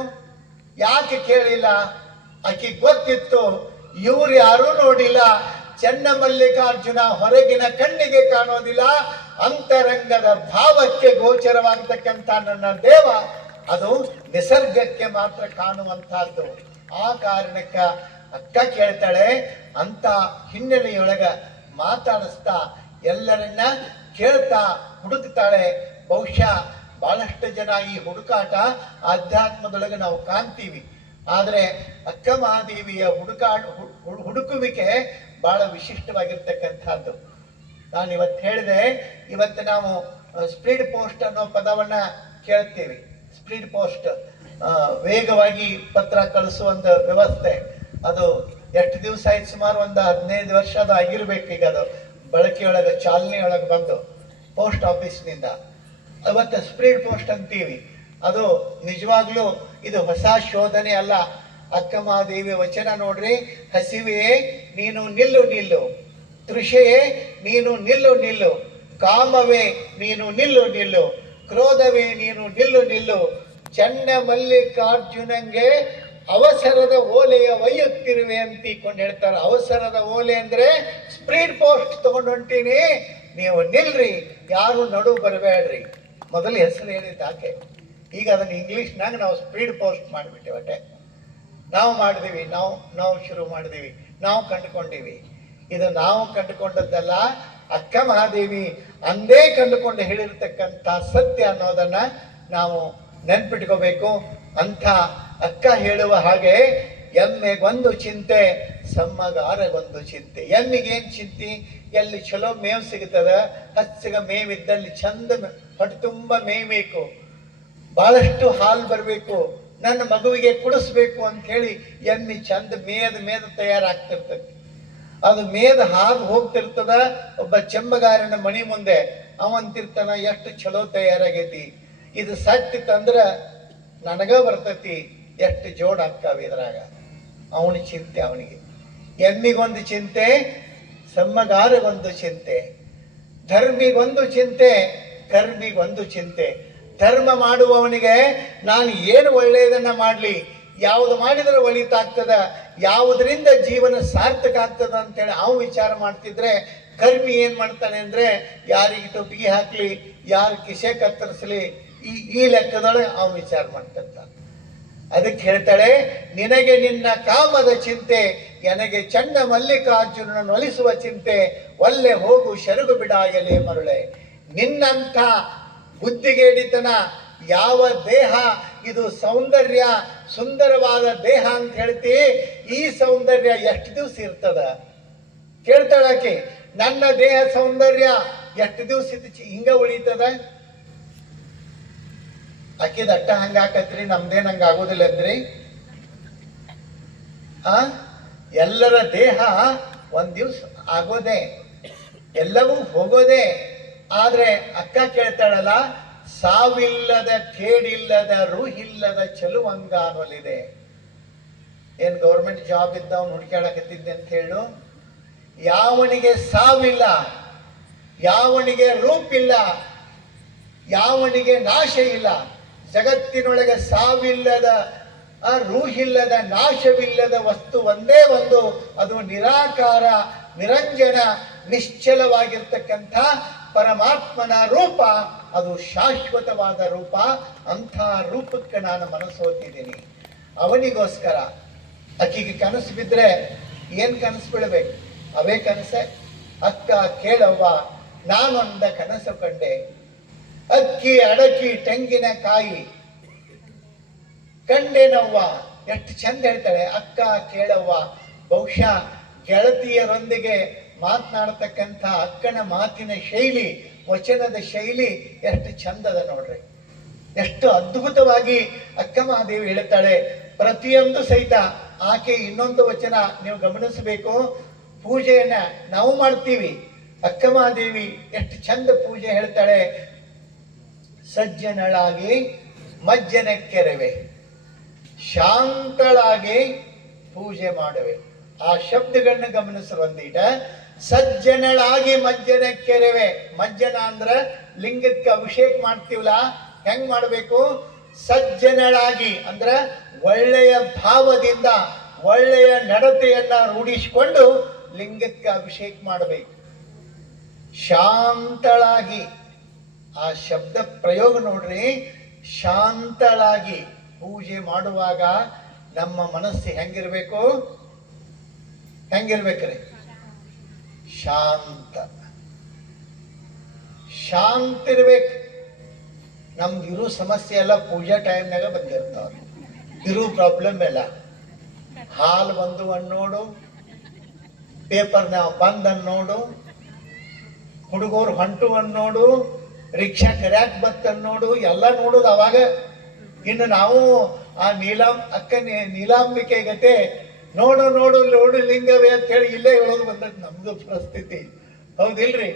ಯಾಕೆ ಕೇಳಿಲ್ಲ? ಆಕಿ ಗೊತ್ತಿತ್ತು ಇವ್ರು ಯಾರೂ ನೋಡಿಲ್ಲ, ಚೆನ್ನ ಮಲ್ಲಿಕಾರ್ಜುನ ಹೊರಗಿನ ಕಣ್ಣಿಗೆ ಕಾಣೋದಿಲ್ಲ, ಅಂತರಂಗದ ಭಾವಕ್ಕೆ ಗೋಚರವಾಗತಕ್ಕಂಥ ನನ್ನ ದೇವ ಅದು ನಿಸರ್ಗಕ್ಕೆ ಮಾತ್ರ ಕಾಣುವಂತಹದ್ದು. ಆ ಕಾರಣಕ್ಕ ಅಕ್ಕ ಕೇಳ್ತಾಳೆ. ಅಂತ ಹಿನ್ನೆಲೆಯೊಳಗ ಮಾತಾಡಿಸ್ತಾ ಎಲ್ಲರನ್ನ ಕೇಳ್ತಾ ಹುಡುಕ್ತಾಳೆ. ಬಹುಶಃ ಬಹಳಷ್ಟು ಜನ ಈ ಹುಡುಕಾಟ ಆಧ್ಯಾತ್ಮದೊಳಗೆ ನಾವು ಕಾಣ್ತೀವಿ. ಆದರೆ ಅಕ್ಕ ಮಹಾದೇವಿಯ ಹುಡುಕುವಿಕೆ ಬಹಳ ವಿಶಿಷ್ಟವಾಗಿರ್ತಕ್ಕಂಥದ್ದು. ನಾನು ಇವತ್ತು ಹೇಳಿದೆ, ಇವತ್ತು ನಾವು ಸ್ಪೀಡ್ ಪೋಸ್ಟ್ ಅನ್ನೋ ಪದವನ್ನ ಕೇಳ್ತೀವಿ. ಸ್ಪೀಡ್ ಪೋಸ್ಟ್ ವೇಗವಾಗಿ ಪತ್ರ ಕಳಿಸುವಂತ ವ್ಯವಸ್ಥೆ. ಅದು ಎಷ್ಟು ದಿವಸ ಆಯ್ತು? ಸುಮಾರು ಒಂದು 15 ವರ್ಷ ಅದು ಆಗಿರ್ಬೇಕು. ಈಗ ಅದು ಬಳಕೆಯೊಳಗೆ ಚಾಲನೆಯೊಳಗೆ ಬಂದು ಪೋಸ್ಟ್ ಆಫೀಸ್ನಿಂದ ಅವತ್ತು ಸ್ಪೀಡ್ ಪೋಸ್ಟ್ ಅಂತೀವಿ. ಅದು ನಿಜವಾಗ್ಲೂ ಇದು ಹೊಸ ಶೋಧನೆ ಅಲ್ಲ. ಅಕ್ಕ ಮಹಾದೇವಿ ವಚನ ನೋಡ್ರಿ. ಹಸಿವೆಯೇ ನೀನು ನಿಲ್ಲು ನಿಲ್ಲು, ತೃಷೆಯೇ ನೀನು ನಿಲ್ಲು ನಿಲ್ಲು, ಕಾಮವೇ ನೀನು ನಿಲ್ಲು ನಿಲ್ಲು, ಕ್ರೋಧವೇ ನೀನು ನಿಲ್ಲು ನಿಲ್ಲು, ಚನ್ನ ಮಲ್ಲಿಕಾರ್ಜುನಂಗೆ ಅವಸರದ ಓಲೆಯ ಒಯ್ಯುತ್ತಿರುವೆ ಅಂತಿಕೊಂಡು ಹೇಳ್ತಾರೆ. ಅವಸರದ ಓಲೆ ಅಂದ್ರೆ ಸ್ಪೀಡ್ ಪೋಸ್ಟ್ ತಗೊಂಡು ಹೊಂಟೀನಿ, ನೀವು ನಿಲ್ರಿ, ಯಾರು ನಡು ಬರಬೇಡ್ರಿ. ಮೊದಲು ಹೆಸರು ಹೇಳಿದ್ದಾಕೆ. ಈಗ ಅದನ್ನು ಇಂಗ್ಲೀಷ್ನಾಗ ನಾವು ಸ್ಪೀಡ್ ಪೋಸ್ಟ್ ಮಾಡಿಬಿಟ್ಟೇವೆ. ಅಟ್ಟೆ ನಾವು ಮಾಡಿದೀವಿ, ನಾವು ಶುರು ಮಾಡಿದೀವಿ, ನಾವು ಕಂಡುಕೊಂಡಿವಿ. ಇದು ನಾವು ಕಂಡುಕೊಂಡದ್ದಲ್ಲ, ಅಕ್ಕ ಮಹಾದೇವಿ ಅಂದೇ ಕಂಡುಕೊಂಡು ಹೇಳಿರ್ತಕ್ಕಂಥ ಸತ್ಯ ಅನ್ನೋದನ್ನ ನಾವು ನೆನ್ಪಿಟ್ಕೋಬೇಕು. ಅಂಥ ಅಕ್ಕ ಹೇಳುವ ಹಾಗೆ ಎಮ್ಮೆಗೊಂದು ಚಿಂತೆ, ಸಮ್ಮಗಾರಗೊಂದು ಚಿಂತೆ. ಎಮ್ಮಿಗೇನು ಚಿಂತೆ? ಎಲ್ಲಿ ಚಲೋ ಮೇವು ಸಿಗ್ತದ, ಹಚ್ಚಿಗ ಮೇವಿದ್ದಲ್ಲಿ ಚಂದ ಹೊಟ್ಟೆ ತುಂಬ ಮೇಯ್ಬೇಕು, ಬಹಳಷ್ಟು ಹಾಲು ಬರಬೇಕು, ನನ್ನ ಮಗುವಿಗೆ ಕುಡಿಸ್ಬೇಕು ಅಂತ ಹೇಳಿ ಎಮ್ಮಿ ಚಂದ ಮೇದ ತಯಾರಾಗ್ತಿರ್ತದೆ. ಅದು ಮೇದ ಹಾದು ಹೋಗ್ತಿರ್ತದ. ಒಬ್ಬ ಚೆಮ್ಮಗಾರನ ಮಣಿ ಮುಂದೆ ಅವಂತಿರ್ತಾನ, ಎಷ್ಟು ಚಲೋ ತಯಾರಾಗೈತಿ, ಇದು ಸತ್ತಿತ್ತಂದ್ರ ನನಗ ಬರ್ತೈತಿ, ಎಷ್ಟು ಜೋಡ್ ಆಗ್ತಾವ ಇದ್ರಾಗ. ಅವನ ಚಿಂತೆ ಅವನಿಗೆ. ಎಮ್ಮಿಗೊಂದು ಚಿಂತೆ, ಸಮ್ಮಗಾರಗೊಂದು ಚಿಂತೆ, ಧರ್ಮಿಗೊಂದು ಚಿಂತೆ, ಕರ್ಮಿಗೊಂದು ಚಿಂತೆ. ಧರ್ಮ ಮಾಡುವವನಿಗೆ ನಾನು ಏನು ಒಳ್ಳೆಯದನ್ನ ಮಾಡಲಿ, ಯಾವುದು ಮಾಡಿದರೆ ಒಳಿತಾಗ್ತದ, ಯಾವುದರಿಂದ ಜೀವನ ಸಾರ್ಥಕ ಆಗ್ತದ ಅಂತೇಳಿ ಅವು ವಿಚಾರ ಮಾಡ್ತಿದ್ರೆ, ಕರ್ಮಿ ಏನ್ ಮಾಡ್ತಾನೆ ಅಂದ್ರೆ ಯಾರಿಗೆ ಟೊಪ್ಪಿಗೆ ಹಾಕ್ಲಿ, ಯಾರು ಕಿಸೆ ಕತ್ತರಿಸಲಿ, ಈ ಲೆಕ್ಕದೊಳಗೆ ಅವು ವಿಚಾರ ಮಾಡ್ತಿರ್ತಾನೆ. ಅದಕ್ಕೆ ಹೇಳ್ತಾಳೆ, ನಿನಗೆ ನಿನ್ನ ಕಾಮದ ಚಿಂತೆ, ನನಗೆ ಚನ್ನ ಮಲ್ಲಿಕಾರ್ಜುನನ ಒಲಿಸುವ ಚಿಂತೆ, ಒಲ್ಲೆ ಹೋಗು ಶರುಗು ಬಿಡಾಗಲೇ ಮರುಳೆ. ನಿನ್ನಂಥ ಬುದ್ಧಿಗೇಡಿತನ ಯಾವ ದೇಹ ಇದು ಸೌಂದರ್ಯ, ಸುಂದರವಾದ ದೇಹ ಅಂತ ಹೇಳ್ತಿ, ಈ ಸೌಂದರ್ಯ ಎಷ್ಟು ದಿವಸ ಇರ್ತದ? ಕೇಳ್ತಾಳಾಕಿ, ನನ್ನ ದೇಹ ಸೌಂದರ್ಯ ಎಷ್ಟು ದಿವಸ ಹಿಂಗ ಉಳಿತದ? ಅಕ್ಕಿದ ಅಟ್ಟ ಹಂಗಾಕತ್ರಿ, ನಮ್ದೇನ್ ಹಂಗ ಆಗೋದಿಲ್ಲ ಅಂದ್ರಿ? ಎಲ್ಲರ ದೇಹ ಒಂದ್ ದಿವ್ಸ ಆಗೋದೆ, ಎಲ್ಲವೂ ಹೋಗೋದೆ. ಆದ್ರೆ ಅಕ್ಕ ಕೇಳ್ತಾಳಲ್ಲ, ಸಾವಿಲ್ಲದ ಕೇಡಿಲ್ಲದ ರೂಹಿಲ್ಲದ ಚಲುವಂಗ ಅನ್ನೋಲಿದೆ. ಏನ್ ಗೌರ್ಮೆಂಟ್ ಜಾಬ್ ಇದ್ದವನು ಹುಡುಕಾಡಕತ್ತಿದ್ದೆ ಅಂತ ಹೇಳು? ಯಾವನಿಗೆ ಸಾವಿಲ್ಲ, ಯಾವನಿಗೆ ರೂಪಿಲ್ಲ, ಯಾವನಿಗೆ ನಾಶ ಇಲ್ಲ, ಜಗತ್ತಿನೊಳಗೆ ಸಾವಿಲ್ಲದ ರೂಹಿಲ್ಲದ ನಾಶವಿಲ್ಲದ ವಸ್ತು ಒಂದೇ ಒಂದು, ಅದು ನಿರಾಕಾರ, ನಿರಂಜನ, ನಿಶ್ಚಲವಾಗಿರ್ತಕ್ಕಂಥ ಪರಮಾತ್ಮನ ರೂಪ. ಅದು ಶಾಶ್ವತವಾದ ರೂಪ. ಅಂಥ ರೂಪಕ್ಕೆ ನಾನು ಮನಸ್ಸೋತಿದ್ದೀನಿ. ಅವನಿಗೋಸ್ಕರ ಅಕ್ಕಿಗೆ ಕನಸು ಬಿದ್ದರೆ ಏನು ಕನಸು ಬೀಳಬೇಕು? ಅವೇ ಕನಸೆ. ಅಕ್ಕ ಕೇಳವ್ವ, ನಾನೊಂದ ಕನಸು ಕಂಡೆ, ಅಕ್ಕಿ ಅಡಕಿ ತೆಂಗಿನಕಾಯಿ ಕಂಡೇನವ್ವ. ಎಷ್ಟು ಚಂದ ಹೇಳ್ತಾಳೆ ಅಕ್ಕ ಕೇಳವ್ವ. ಬಹುಶಃ ಗೆಳತಿಯರೊಂದಿಗೆ ಮಾತನಾಡತಕ್ಕಂಥ ಅಕ್ಕನ ಮಾತಿನ ಶೈಲಿ, ವಚನದ ಶೈಲಿ ಎಷ್ಟು ಚಂದದ ನೋಡ್ರಿ. ಎಷ್ಟು ಅದ್ಭುತವಾಗಿ ಅಕ್ಕ ಮಹಾದೇವಿ ಹೇಳ್ತಾಳೆ. ಪ್ರತಿಯೊಂದು ಸಹಿತ ಆಕೆ ಇನ್ನೊಂದು ವಚನ ನೀವು ಗಮನಿಸಬೇಕು. ಪೂಜೆಯನ್ನ ನಾವು ಮಾಡ್ತೀವಿ. ಅಕ್ಕಮಹಾದೇವಿ ಎಷ್ಟು ಚಂದ ಪೂಜೆ ಹೇಳ್ತಾಳೆ. ಸಜ್ಜನಳಾಗಿ ಮಜ್ಜನ ಕೆರವೆ, ಶಾಂತಳಾಗಿ ಪೂಜೆ ಮಾಡುವೆ. ಆ ಶಬ್ದಗಳನ್ನ ಗಮನಿಸುವಂದೀಟ. ಸಜ್ಜನಳಾಗಿ ಮಜ್ಜನ ಕೆರವೆ. ಮಜ್ಜನ ಅಂದ್ರ ಲಿಂಗಕ್ಕೆ ಅಭಿಷೇಕ ಮಾಡ್ತೀವಲ್ಲ, ಹೆಂಗ್ ಮಾಡಬೇಕು? ಸಜ್ಜನಳಾಗಿ ಅಂದ್ರ ಒಳ್ಳೆಯ ಭಾವದಿಂದ ಒಳ್ಳೆಯ ನಡತೆಯನ್ನ ರೂಢಿಸಿಕೊಂಡು ಲಿಂಗಕ್ಕೆ ಅಭಿಷೇಕ ಮಾಡಬೇಕು. ಶಾಂತಳಾಗಿ, ಆ ಶಬ್ದ ಪ್ರಯೋಗ ನೋಡ್ರಿ. ಶಾಂತಳಾಗಿ ಪೂಜೆ ಮಾಡುವಾಗ ನಮ್ಮ ಮನಸ್ಸು ಹೆಂಗಿರ್ಬೇಕು? ಹೆಂಗಿರ್ಬೇಕ್ರಿ? ಶಾಂತ. ಶಾಂತ ಇರ್ಬೇಕು. ನಮ್ದು ಇರೋ ಸಮಸ್ಯೆ ಎಲ್ಲ ಪೂಜಾ ಟೈಮ್ನಾಗ ಬಂದಿರ್ತಾವ. ಇರೋ ಪ್ರಾಬ್ಲಮ್ ಎಲ್ಲ ಹಾಲು ಬಂದು ಅನ್ನೋಡು, ಪೇಪರ್ನ ಬಂದ್ ಅನ್ನೋಡು, ಹುಡುಗರು ಹೊಂಟು ಅನ್ನೋಡು, ರಿಕ್ಷಾ ಕರ್ಯಾಕ್ ಬತ್ ಅನ್ನೋಡು, ಎಲ್ಲ ನೋಡುದು ಅವಾಗ. ಇನ್ನು ನಾವು ಆ ನೀಲಾಂಬಿಕೆ ಗತೆ ನೋಡು ನೋಡು ನೋಡು ಲಿಂಗವೇ ಅಂತ ಹೇಳಿ ಇಲ್ಲೇ ಹೇಳೋದು ಬಂದದ್ದು ನಮ್ದು ಪರಿಸ್ಥಿತಿ. ಹೌದಿಲ್ರಿ?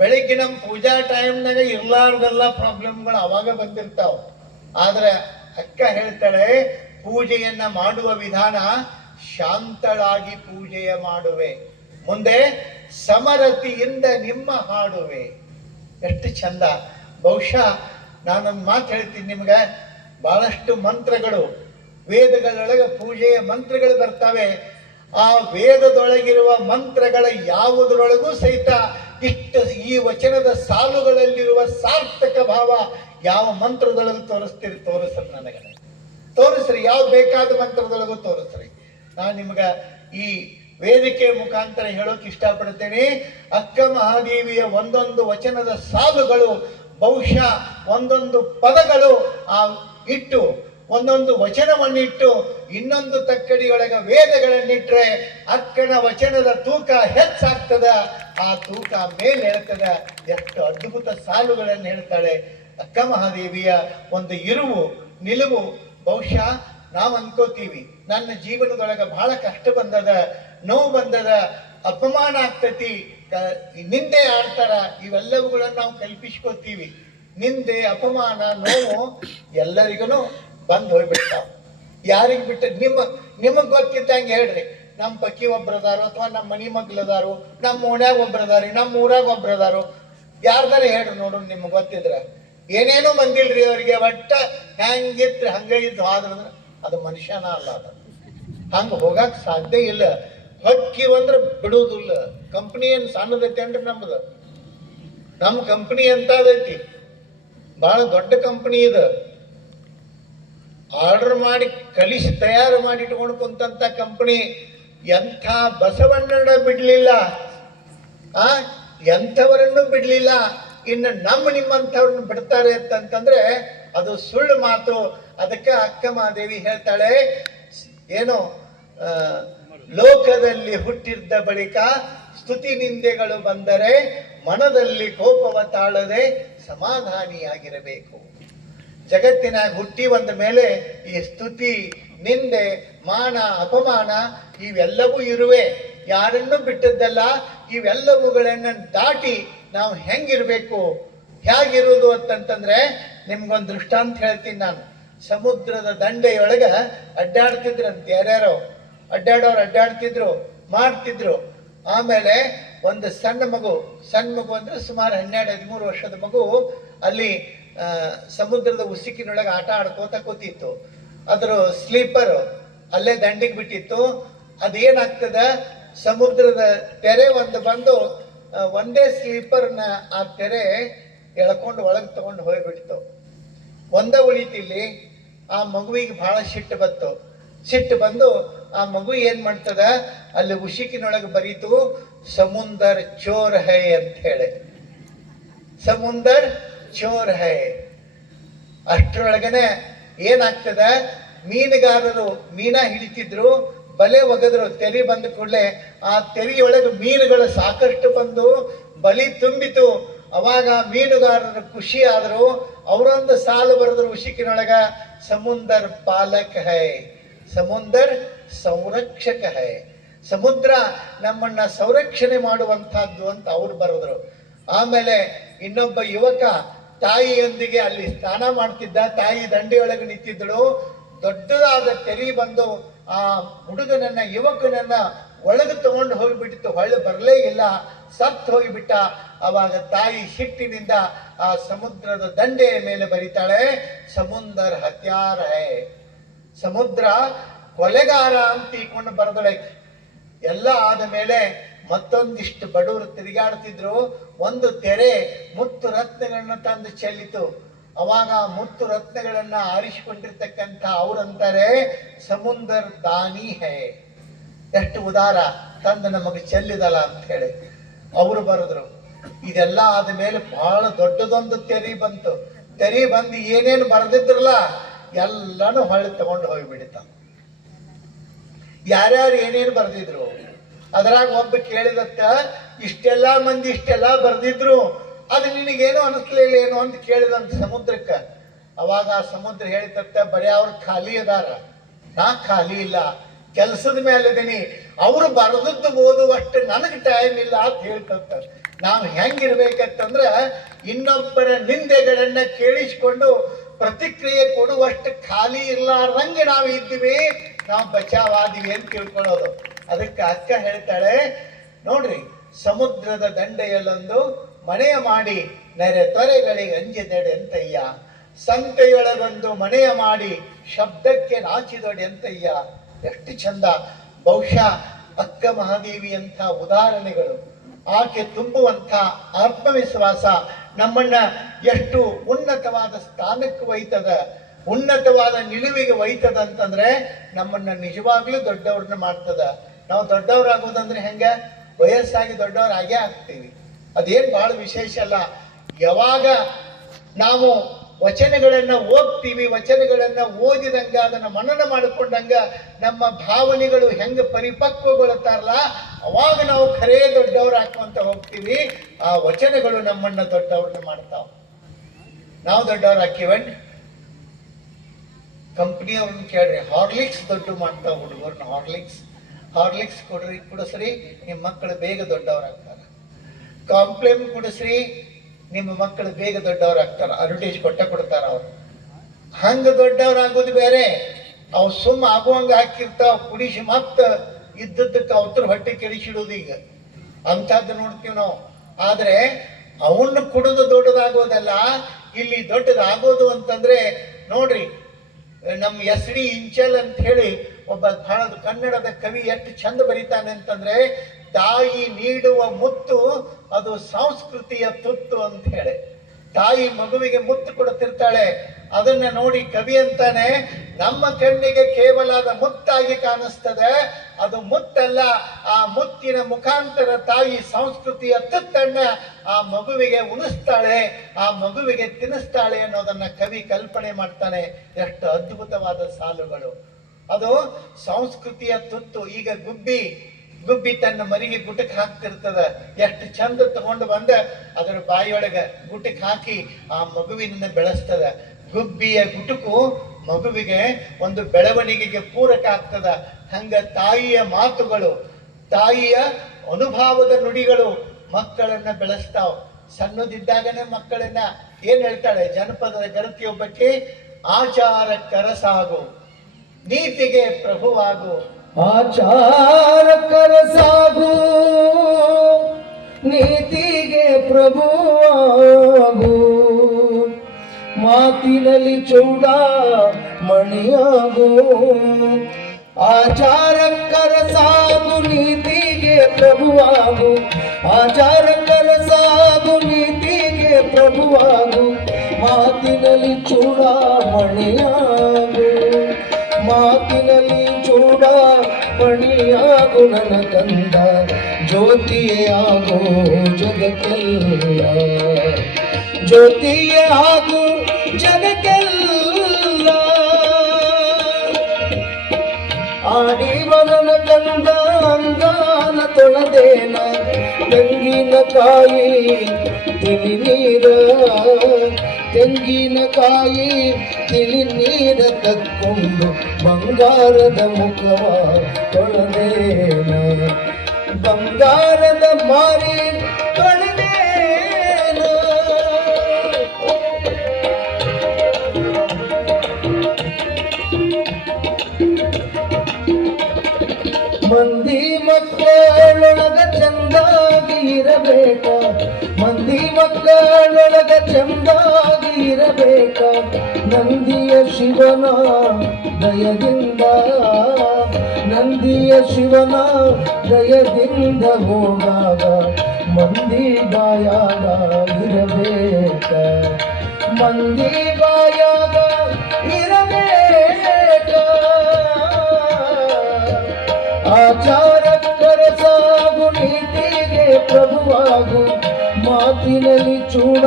ಬೆಳಿಗ್ಗೆ ನಮ್ಮ ಪೂಜಾ ಟೈಮ್ನಾಗ ಇರ್ಲಾರ್ದೆಲ್ಲ ಪ್ರಾಬ್ಲಮ್ಗಳು ಅವಾಗ ಬಂದಿರ್ತಾವ. ಆದ್ರೆ ಅಕ್ಕ ಹೇಳ್ತಾಳೆ, ಪೂಜೆಯನ್ನ ಮಾಡುವ ವಿಧಾನ ಶಾಂತಳಾಗಿ ಪೂಜೆಯ ಮಾಡುವೆ, ಮುಂದೆ ಸಮರತಿಯಿಂದ ನಿಮ್ಮ ಹಾಡುವೆ. ಎಷ್ಟು ಚಂದ. ಬಹುಶಃ ನಾನೊಂದು ಮಾತು ಹೇಳ್ತೀನಿ ನಿಮ್ಗೆ. ಬಹಳಷ್ಟು ಮಂತ್ರಗಳು ವೇದಗಳೊಳಗೆ ಪೂಜೆಯ ಮಂತ್ರಗಳು ಬರ್ತವೆ. ಆ ವೇದದೊಳಗಿರುವ ಮಂತ್ರಗಳ ಯಾವುದರೊಳಗೂ ಸಹಿತ ಇಷ್ಟು ಈ ವಚನದ ಸಾಲುಗಳಲ್ಲಿರುವ ಸಾರ್ಥಕ ಭಾವ ಯಾವ ಮಂತ್ರದೊಳಗೂ ತೋರಿಸ್ರಿ. ನನಗೆ ತೋರಿಸ್ರಿ, ಯಾವ ಬೇಕಾದ ಮಂತ್ರದೊಳಗೂ ತೋರಿಸ್ರಿ. ನಾನು ನಿಮ್ಗ ಈ ವೇದಿಕೆ ಮುಖಾಂತರ ಹೇಳೋಕೆ ಇಷ್ಟಪಡ್ತೇನೆ. ಅಕ್ಕ ಮಹಾದೇವಿಯ ಒಂದೊಂದು ವಚನದ ಸಾಲುಗಳು, ಬಹುಶಃ ಒಂದೊಂದು ಪದಗಳು ಆ ಇಟ್ಟು, ಒಂದೊಂದು ವಚನವನ್ನಿಟ್ಟು ಇನ್ನೊಂದು ತಕ್ಕಡಿಯೊಳಗ ವೇದಗಳನ್ನಿಟ್ರೆ ಅಕ್ಕನ ವಚನದ ತೂಕ ಹೆಚ್ಚಾಗ್ತದ. ಆ ತೂಕ ಮೇಲೆ ಹೇಳ್ತದ. ಎಷ್ಟು ಅದ್ಭುತ ಸಾಲುಗಳನ್ನು ಹೇಳ್ತಾಳೆ ಅಕ್ಕ ಮಹಾದೇವಿಯ ಒಂದು ಇರುವು ನಿಲುವು. ಬಹುಶಃ ನಾವು ಅನ್ಕೋತೀವಿ, ನನ್ನ ಜೀವನದೊಳಗ ಬಹಳ ಕಷ್ಟ ಬಂದದ, ನೋವು ಬಂದದ, ಅಪಮಾನ ಆಗ್ತತಿ, ನಿಂದೆ ಆಡ್ತಾರ, ಇವೆಲ್ಲವುಗಳನ್ನು ನಾವು ಕಲ್ಪಿಸ್ಕೋತೀವಿ. ನಿಂದೆ, ಅಪಮಾನ, ನೋವು ಎಲ್ಲರಿಗೂ ಬಂದು ಹೋಗ್ಬಿಡ್ತಾವ. ಯಾರಿಗೆ ಬಿಟ್ಟ ನಿಮಗ್ ಗೊತ್ತಿದ್ದಂಗೆ ಹೇಳ್ರಿ. ನಮ್ಮ ಪಕ್ಕಿ ಒಬ್ರದಾರು, ಅಥವಾ ನಮ್ಮ ಮನಿ ಮಗ್ಲದಾರು, ನಮ್ಮ ಓಣ್ಯಾಗ ಒಬ್ರದಾರಿ, ನಮ್ಮ ಊರಾಗ ಒಬ್ರದಾರು, ಯಾರ್ದಾರ ಹೇಳ್ರಿ ನೋಡು. ನಿಮ್ಗೆ ಗೊತ್ತಿದ್ರ ಏನೇನೋ ಬಂದಿಲ್ರಿ ಅವ್ರಿಗೆ. ಒಟ್ಟ ಹೆಂಗಿತ್ರಿ ಹಂಗ ಇದ್ದು ಆದ್ರ ಅದು ಮನುಷ್ಯನ ಅಲ್ಲ. ಅದು ಹಂಗ ಹೋಗಕ್ ಸಾಧ್ಯ ಇಲ್ಲ. ಹೊಕ್ಕಿವಂದ್ರ ಬಿಡುವುದಿಲ್ಲ. ಕಂಪ್ನಿ ಏನ್ ಸಣ್ಣದೈತಿ ಅಂದ್ರೆ ನಮ್ದು. ನಮ್ಮ ಕಂಪ್ನಿ ಎಂತದೈತಿ, ಬಹಳ ದೊಡ್ಡ ಕಂಪ್ನಿ ಇದು. ಆರ್ಡರ್ ಮಾಡಿ ಕಲಿಸಿ ತಯಾರು ಮಾಡಿ ಇಟ್ಕೊಂಡು ಕುಂತಂತ ಕಂಪನಿ. ಎಂಥ ಬಸವಣ್ಣನ ಬಿಡ್ಲಿಲ್ಲ, ಎಂಥವರನ್ನು ಬಿಡ್ಲಿಲ್ಲ. ಇನ್ನು ನಿಮ್ಮಂಥವ್ರನ್ನ ಬಿಡ್ತಾರೆ ಅಂತಂದ್ರೆ ಅದು ಸುಳ್ಳು ಮಾತು. ಅದಕ್ಕೆ ಅಕ್ಕ ಮಹಾದೇವಿ ಹೇಳ್ತಾಳೆ, ಏನೋ ಲೋಕದಲ್ಲಿ ಹುಟ್ಟಿದ್ದ ಬಳಿಕ ಸ್ತುತಿ ನಿಂದೆಗಳು ಬಂದರೆ ಮನದಲ್ಲಿ ಕೋಪವ ತಾಳದೆ ಸಮಾಧಾನಿಯಾಗಿರಬೇಕು. ಜಗತ್ತಿನಾಗ ಹುಟ್ಟಿ ಬಂದ ಮೇಲೆ ಈ ಸ್ತುತಿ, ನಿಂದೆ, ಮಾನ, ಅಪಮಾನ ಇವೆಲ್ಲವೂ ಇರುವೆ. ಯಾರನ್ನು ಬಿಟ್ಟದ್ದಲ್ಲ. ಇವೆಲ್ಲವುಗಳನ್ನ ದಾಟಿ ನಾವು ಹೆಂಗಿರ್ಬೇಕು, ಹೇಗಿರುವುದು ಅಂತಂತಂದ್ರೆ ನಿಮ್ಗೊಂದು ದೃಷ್ಟಾಂತ ಹೇಳ್ತೀನಿ ನಾನು. ಸಮುದ್ರದ ದಂಡೆಯೊಳಗ ಅಡ್ಡಾಡ್ತಿದ್ರಂತೆ ಯಾರ್ಯಾರೋ. ಅಡ್ಡಾಡ್ತಿದ್ರು, ಮಾಡ್ತಿದ್ರು. ಆಮೇಲೆ ಒಂದು ಸಣ್ಣ ಮಗು ಅಂದ್ರೆ ಸುಮಾರು 12-13 ವರ್ಷದ ಮಗು ಅಲ್ಲಿ ಸಮುದ್ರದ ಉಸುಕಿನೊಳಗೆ ಆಟ ಆಡ್ಕೋತ ಕೂತಿತ್ತು. ಅದ್ರ ಸ್ಲೀಪರ್ ಅಲ್ಲೇ ದಂಡಿಗೆ ಬಿಟ್ಟಿತ್ತು. ಅದೇನಾಗ್ತದ, ಸಮುದ್ರದ ತೆರೆ ಒಂದು ಬಂದು ಒಂದೇ ಸ್ಲೀಪರ್ನ ಆ ತೆರೆ ಎಳ್ಕೊಂಡು ಒಳಗೆ ತಗೊಂಡು ಹೋಗ್ಬಿಡ್ತು. ಒಂದೇ ಉಳಿತಿಲ್ಲಿ. ಆ ಮಗುವಿಗೆ ಬಹಳ ಸಿಟ್ಟು ಬಂದು ಆ ಮಗು ಏನ್ ಮಾಡ್ತದ, ಅಲ್ಲಿ ಉಸುಕಿನೊಳಗೆ ಬರೀತು ಸಮುಂದರ್ ಚೋರ್ ಹೈ ಅಂತ ಹೇಳಿ. ಸಮುಂದರ್ ಚೋರ್ ಹೈ. ಅಷ್ಟರೊಳಗನೆ ಏನಾಗ್ತದ, ಮೀನುಗಾರರು ಮೀನ ಹಿಡಿತಿದ್ರು, ಬಲೆ ಒಗದ್ರು. ತೆರಿ ಬಂದ ಕೂಡಲೇ ಆ ತೆರಿಯೊಳಗೆ ಮೀನುಗಳು ಸಾಕಷ್ಟು ಬಂದು ಬಲಿ ತುಂಬಿತು. ಅವಾಗ ಮೀನುಗಾರರು ಖುಷಿ ಆದ್ರು. ಅವರೊಂದು ಸಾಲು ಬರೆದ್ರು ಉಸುಕಿನೊಳಗ, ಸಮುಂದರ್ ಪಾಲಕ್ ಹೈ, ಸಮುದ್ರ ಸಂರಕ್ಷಕ ಹೈ. ಸಮುದ್ರ ನಮ್ಮನ್ನ ಸಂರಕ್ಷಣೆ ಮಾಡುವಂತಹದ್ದು ಅಂತ ಅವ್ರು ಬರೆದ್ರು. ಆಮೇಲೆ ಇನ್ನೊಬ್ಬ ಯುವಕ ತಾಯಿಯೊಂದಿಗೆ ಅಲ್ಲಿ ಸ್ನಾನ ಮಾಡ್ತಿದ್ದ, ತಾಯಿ ದಂಡೆಯೊಳಗೆ ನಿಂತಿದ್ದಳು. ದೊಡ್ಡದಾದ ತೆರಿ ಬಂದು ಆ ಹುಡುಗನನ್ನ ಯುವಕನನ್ನ ಒಳಗೆ ತಗೊಂಡು ಹೋಗಿಬಿಟ್ಟಿತ್ತು. ಹೊಳ್ಳಿ ಬರಲೇ ಇಲ್ಲ, ಸತ್ತು ಹೋಗಿಬಿಟ್ಟ. ಅವಾಗ ತಾಯಿ ಸಿಟ್ಟಿನಿಂದ ಆ ಸಮುದ್ರದ ದಂಡೆಯ ಮೇಲೆ ಬರೀತಾಳೆ, ಸಮುದ್ರ ಹತ್ಯಾರ ಹೈ. ಸಮುದ್ರ ಕೊಲೆಗಾರ ಅಂತ ತಿಳ್ಕೊಂಡು ಬರೆದಳೆ. ಎಲ್ಲ ಆದ ಮೇಲೆ ಮತ್ತೊಂದಿಷ್ಟು ಬಡವರು ತಿರುಗಾಡ್ತಿದ್ರು. ಒಂದು ತೆರೆ ಮುತ್ತು ರತ್ನಗಳನ್ನ ತಂದು ಚೆಲ್ಲಿತು. ಅವಾಗ ಮುತ್ತು ರತ್ನಗಳನ್ನ ಆರಿಸಿಕೊಂಡಿರ್ತಕ್ಕಂಥ ಅವ್ರಂತಾರೆ ಸಮುದ್ರ ದಾನಿ ಹೈ. ಎಷ್ಟು ಉದಾರ, ತಂದು ನಮಗೆ ಚೆಲ್ಲಿದಲ್ಲ ಅಂತ ಹೇಳಿ ಅವರು ಬರೆದ್ರು. ಇದೆಲ್ಲ ಆದ ಮೇಲೆ ಬಹಳ ದೊಡ್ಡದೊಂದು ತೆರಿ ಬಂತು. ತೆರಿ ಬಂದು ಏನೇನು ಬರೆದಿದ್ರಲ್ಲ ಎಲ್ಲಾನು ಹೊಳ್ಳಿ ತಗೊಂಡು ಹೋಗಿಬಿಡಿತ. ಯಾರ್ಯಾರು ಏನೇನು ಬರೆದಿದ್ರು ಅದ್ರಾಗ ಒಬ್ಬ ಕೇಳಿದತ್ತ, ಇಷ್ಟೆಲ್ಲ ಮಂದಿ ಇಷ್ಟೆಲ್ಲ ಬರೆದಿದ್ರು, ಅದು ನಿನಗೇನು ಅನಿಸ್ಲಿಲ್ಲ ಏನು ಅಂತ ಕೇಳಿದಂತ ಸಮುದ್ರಕ್ಕ. ಅವಾಗ ಆ ಸಮುದ್ರ ಹೇಳಿದತ್ತ, ಬರೀ ಅವ್ರು ಖಾಲಿ ಅದಾರ, ನಾ ಖಾಲಿ ಇಲ್ಲ, ಕೆಲಸದ ಮೇಲೆ ಇದೀನಿ. ಅವ್ರು ಬರೆದದ್ದು ಓದುವಷ್ಟು ನನಗೆ ಟೈಮ್ ಇಲ್ಲ ಅಂತ ಹೇಳ್ತಂತ. ನಾವು ಹೆಂಗಿರ್ಬೇಕಂತಂದ್ರ ಇನ್ನೊಬ್ಬರ ನಿಂದೆಗಳನ್ನ ಕೇಳಿಸ್ಕೊಂಡು ಪ್ರತಿಕ್ರಿಯೆ ಕೊಡುವಷ್ಟು ಖಾಲಿ ಇರ್ಲಾರ್ದಂಗೆ ನಾವು ಇದ್ದೀವಿ, ನಾವು ಬಚಾವಾದಿವಿ ಅಂತ ತಿಳ್ಕೊಳ್ಳೋದು. ಅದಕ್ಕೆ ಅಕ್ಕ ಹೇಳ್ತಾಳೆ, ನೋಡ್ರಿ, ಸಮುದ್ರದ ದಂಡೆಯಲ್ಲೊಂದು ಮನೆಯ ಮಾಡಿ ನೆರೆ ತೊರೆಗಳಿಗೆ ಅಂಜಿದೆಡೆ ಅಂತಯ್ಯ, ಸಂತೆಯೊಳಗೊಂದು ಮನೆಯ ಮಾಡಿ ಶಬ್ದಕ್ಕೆ ನಾಚಿದೊಡೆ ಅಂತಯ್ಯ. ಎಷ್ಟು ಚಂದ. ಬಹುಶಃ ಅಕ್ಕ ಮಹಾದೇವಿಯಂಥ ಉದಾಹರಣೆಗಳು, ಆಕೆ ತುಂಬುವಂಥ ಆತ್ಮವಿಶ್ವಾಸ ನಮ್ಮನ್ನ ಎಷ್ಟು ಉನ್ನತವಾದ ಸ್ಥಾನಕ್ಕೆ ಒಯ್ತದ, ಉನ್ನತವಾದ ನಿಲುವಿಗೆ ಒಯ್ತದ ಅಂತಂದ್ರೆ ನಮ್ಮನ್ನ ನಿಜವಾಗ್ಲೂ ದೊಡ್ಡವ್ರನ್ನ ಮಾಡ್ತದ. ನಾವು ದೊಡ್ಡವರಾಗೋದಂದ್ರೆ ಹೆಂಗ, ವಯಸ್ಸಾಗಿ ದೊಡ್ಡವರಾಗೇ ಆಗ್ತೀವಿ, ಅದೇನ್ ಬಹಳ ವಿಶೇಷ ಅಲ್ಲ. ಯಾವಾಗ ನಾವು ವಚನಗಳನ್ನ ಓದ್ತೀವಿ, ವಚನಗಳನ್ನ ಓದಿದಂಗ ಅದನ್ನ ಮನನ ಮಾಡಿಕೊಂಡಂಗ ನಮ್ಮ ಭಾವನೆಗಳು ಹೆಂಗ ಪರಿಪಕ್ವಗೊಳ್ತಾರಲ್ಲ, ಅವಾಗ ನಾವು ಖರೇ ದೊಡ್ಡವ್ರು ಹಾಕುವಂತ ಹೋಗ್ತೀವಿ. ಆ ವಚನಗಳು ನಮ್ಮನ್ನ ದೊಡ್ಡವ್ರನ್ನ ಮಾಡ್ತಾವ. ನಾವು ದೊಡ್ಡವ್ರು ಹಾಕಿವನ್ ಕಂಪ್ನಿಯವ್ರನ್ನ ಕೇಳ್ರಿ, ಹಾರ್ಲಿಕ್ಸ್ ದೊಡ್ಡ ಮಾಡ್ತಾವ ಹುಡುಗರ್ನ. ಹಾರ್ಲಿಕ್ಸ್ ಕುಡಿಸ್ರಿ, ನಿಮ್ಮ ಮಕ್ಕಳು ಬೇಗ ದೊಡ್ಡವ್ರಾಗ್ತಾರ. ಕಾಂಪ್ಲೇಮ್ ಕುಡಿಸ್ರಿ, ನಿಮ್ಮ ಮಕ್ಕಳು ಬೇಗ ದೊಡ್ಡವರಾಗ್ತಾರ. ಅಡ್ವರ್ಟೈಸ್ ಕೊಡ್ತಾರ ಅವ್ರು. ಹಂಗ ದೊಡ್ಡವ್ರಾಗೋದು ಬೇರೆ, ಅವು ಸುಮ್ಮ ಆಗುವಂಗ ಹಾಕಿರ್ತಾವ, ಕುಡಿಸಿ ಮತ್ತ ಇದ್ದದ್ದಕ್ಕೆ ಅವತ್ರ ಹೊಟ್ಟೆ ಕೆಡಿಸಿಡೋದು. ಈಗ ಅಂಥದ್ದು ನೋಡ್ತೀವಿ ನಾವು. ಆದ್ರೆ ಅವನ್ನ ಕುಡಿದು ದೊಡ್ಡದಾಗೋದಲ್ಲ, ಇಲ್ಲಿ ದೊಡ್ಡದಾಗೋದು ಅಂತಂದ್ರೆ ನೋಡ್ರಿ, ನಮ್ಮ ಎಸ್ ಡಿ ಇಂಚಲ್ ಅಂತ ಹೇಳಿ ಒಬ್ಬ ಬಹಳ ಕನ್ನಡದ ಕವಿ ಎಷ್ಟು ಚಂದ ಬರೀತಾನೆ ಅಂತಂದ್ರೆ, ತಾಯಿ ನೀಡುವ ಮುತ್ತು ಅದು ಸಂಸ್ಕೃತಿಯ ತುತ್ತು ಅಂತ ಹೇಳಿ. ತಾಯಿ ಮಗುವಿಗೆ ಮುತ್ತು ಕೊಡುತ್ತಿರ್ತಾಳೆ, ಅದನ್ನ ನೋಡಿ ಕವಿ ಅಂತಾನೆ, ನಮ್ಮ ಕಣ್ಣಿಗೆ ಕೇವಲ ಅದು ಮುತ್ತಾಗಿ ಕಾಣಿಸ್ತದೆ, ಅದು ಮುತ್ತಲ್ಲ, ಆ ಮುತ್ತಿನ ಮುಖಾಂತರ ತಾಯಿ ಸಂಸ್ಕೃತಿಯ ತುತ್ತನ್ನ ಆ ಮಗುವಿಗೆ ಉಣಿಸ್ತಾಳೆ, ಆ ಮಗುವಿಗೆ ತಿನ್ನಿಸ್ತಾಳೆ ಅನ್ನೋದನ್ನ ಕವಿ ಕಲ್ಪನೆ ಮಾಡ್ತಾನೆ. ಎಷ್ಟು ಅದ್ಭುತವಾದ ಸಾಲುಗಳು. ಅದು ಸಂಸ್ಕೃತಿಯ ತುತ್ತು. ಈಗ ಗುಬ್ಬಿ ತನ್ನ ಮರಿಗೆ ಗುಟಕ್ ಹಾಕ್ತಿರ್ತದ, ಎಷ್ಟು ಚಂದ ತಗೊಂಡು ಬಂದ ಅದರ ಬಾಯಿಯೊಳಗ ಗುಟಕ್ ಹಾಕಿ ಆ ಮಗುವಿನ ಬೆಳೆಸ್ತದ. ಗುಬ್ಬಿಯ ಗುಟುಕು ಮಗುವಿಗೆ ಒಂದು ಬೆಳವಣಿಗೆಗೆ ಪೂರಕ ಆಗ್ತದ. ಹಂಗ ತಾಯಿಯ ಮಾತುಗಳು, ತಾಯಿಯ ಅನುಭವದ ನುಡಿಗಳು ಮಕ್ಕಳನ್ನ ಬೆಳೆಸ್ತಾವ. ಸಣ್ಣದಿದ್ದಾಗನೇ ಮಕ್ಕಳನ್ನ ಏನ್ ಹೇಳ್ತಾಳೆ ಜನಪದದ ಗರತಿಯೊಬ್ಬಕ್ಕೆ, ಆಚಾರ ಕರಸಾಗು, ನೀತಿಗೆ ಪ್ರಭುವಾಗು. ಆಚಾರ ಕರಸಾಗು, ನೀತಿಗೆ ಪ್ರಭುವಾಗು, ಮಾತಿನಲ್ಲಿ ಚೂಡ ಮಣಿಯಾಗು. ಆಚಾರ ಕರಸಾಗು, ನೀತಿಗೆ ಪ್ರಭುವಾಗು, ಆಚಾರ ಕರಸಾಗು, ನೀತಿಗೆ ಪ್ರಭುವಾಗು, ಮಾತಿನಲ್ಲಿ ಚೂಡ ಮಣಿಯಾಗು, ಮಾತಿನಲ್ಲಿ ಚೂಡ ಮಣಿಯಾಗು ನನ್ನ ಕಂದ, ಜ್ಯೋತಿಯೇ ಆಗು ಜಗಕ್ಕೆಲ್ಲ, ಜ್ಯೋತಿಯೇ ಆಗು ಜಗಕ್ಕೆಲ್ಲ. ಆಡಿವರನ ಕಂದ ಅಂಗಾನ ತೊಳೆದೇನ, ತೆಂಗಿನಕಾಯಿ ತಿಳಿ ನೀರ ತೆಂಗಿನಕಾಯಿ ತಿಳಿ ನೀರ ತಕ್ಕೊಂಡು ಬಂಗಾರದ ಮುಖವ ತೊಳೆದೇನ ಬಂಗಾರದ ಮಾರಿ ತೊಳೆದೇನ ಮಂದಿ ಮಕ್ಕಳೊಳಗ ಚಂದಾಗಿ ಇರಬೇಕ ಮಂದಿ ಮಕ್ಕಳೊಳಗ ಚಂದಾಗಿ ಇರಬೇಕ ನಂದಿಯ ಶಿವನ ದಯದಿಂದ ನಂದಿಯ ಶಿವನ ದಯದಿಂದ ಹೋಗಾಗ ಮಂದಿ ಬಾಯಾಗ ಇರಬೇಕ ಮಂದಿ ಬಾಯಾಗ ಇರಬೇಕ ಆಚಾರಕ್ಕರ ಸಾಗು ನೀತಿಗೆ ಪ್ರಭುವಾಗು ಮಾತಿನಲ್ಲಿ ಚೂಡ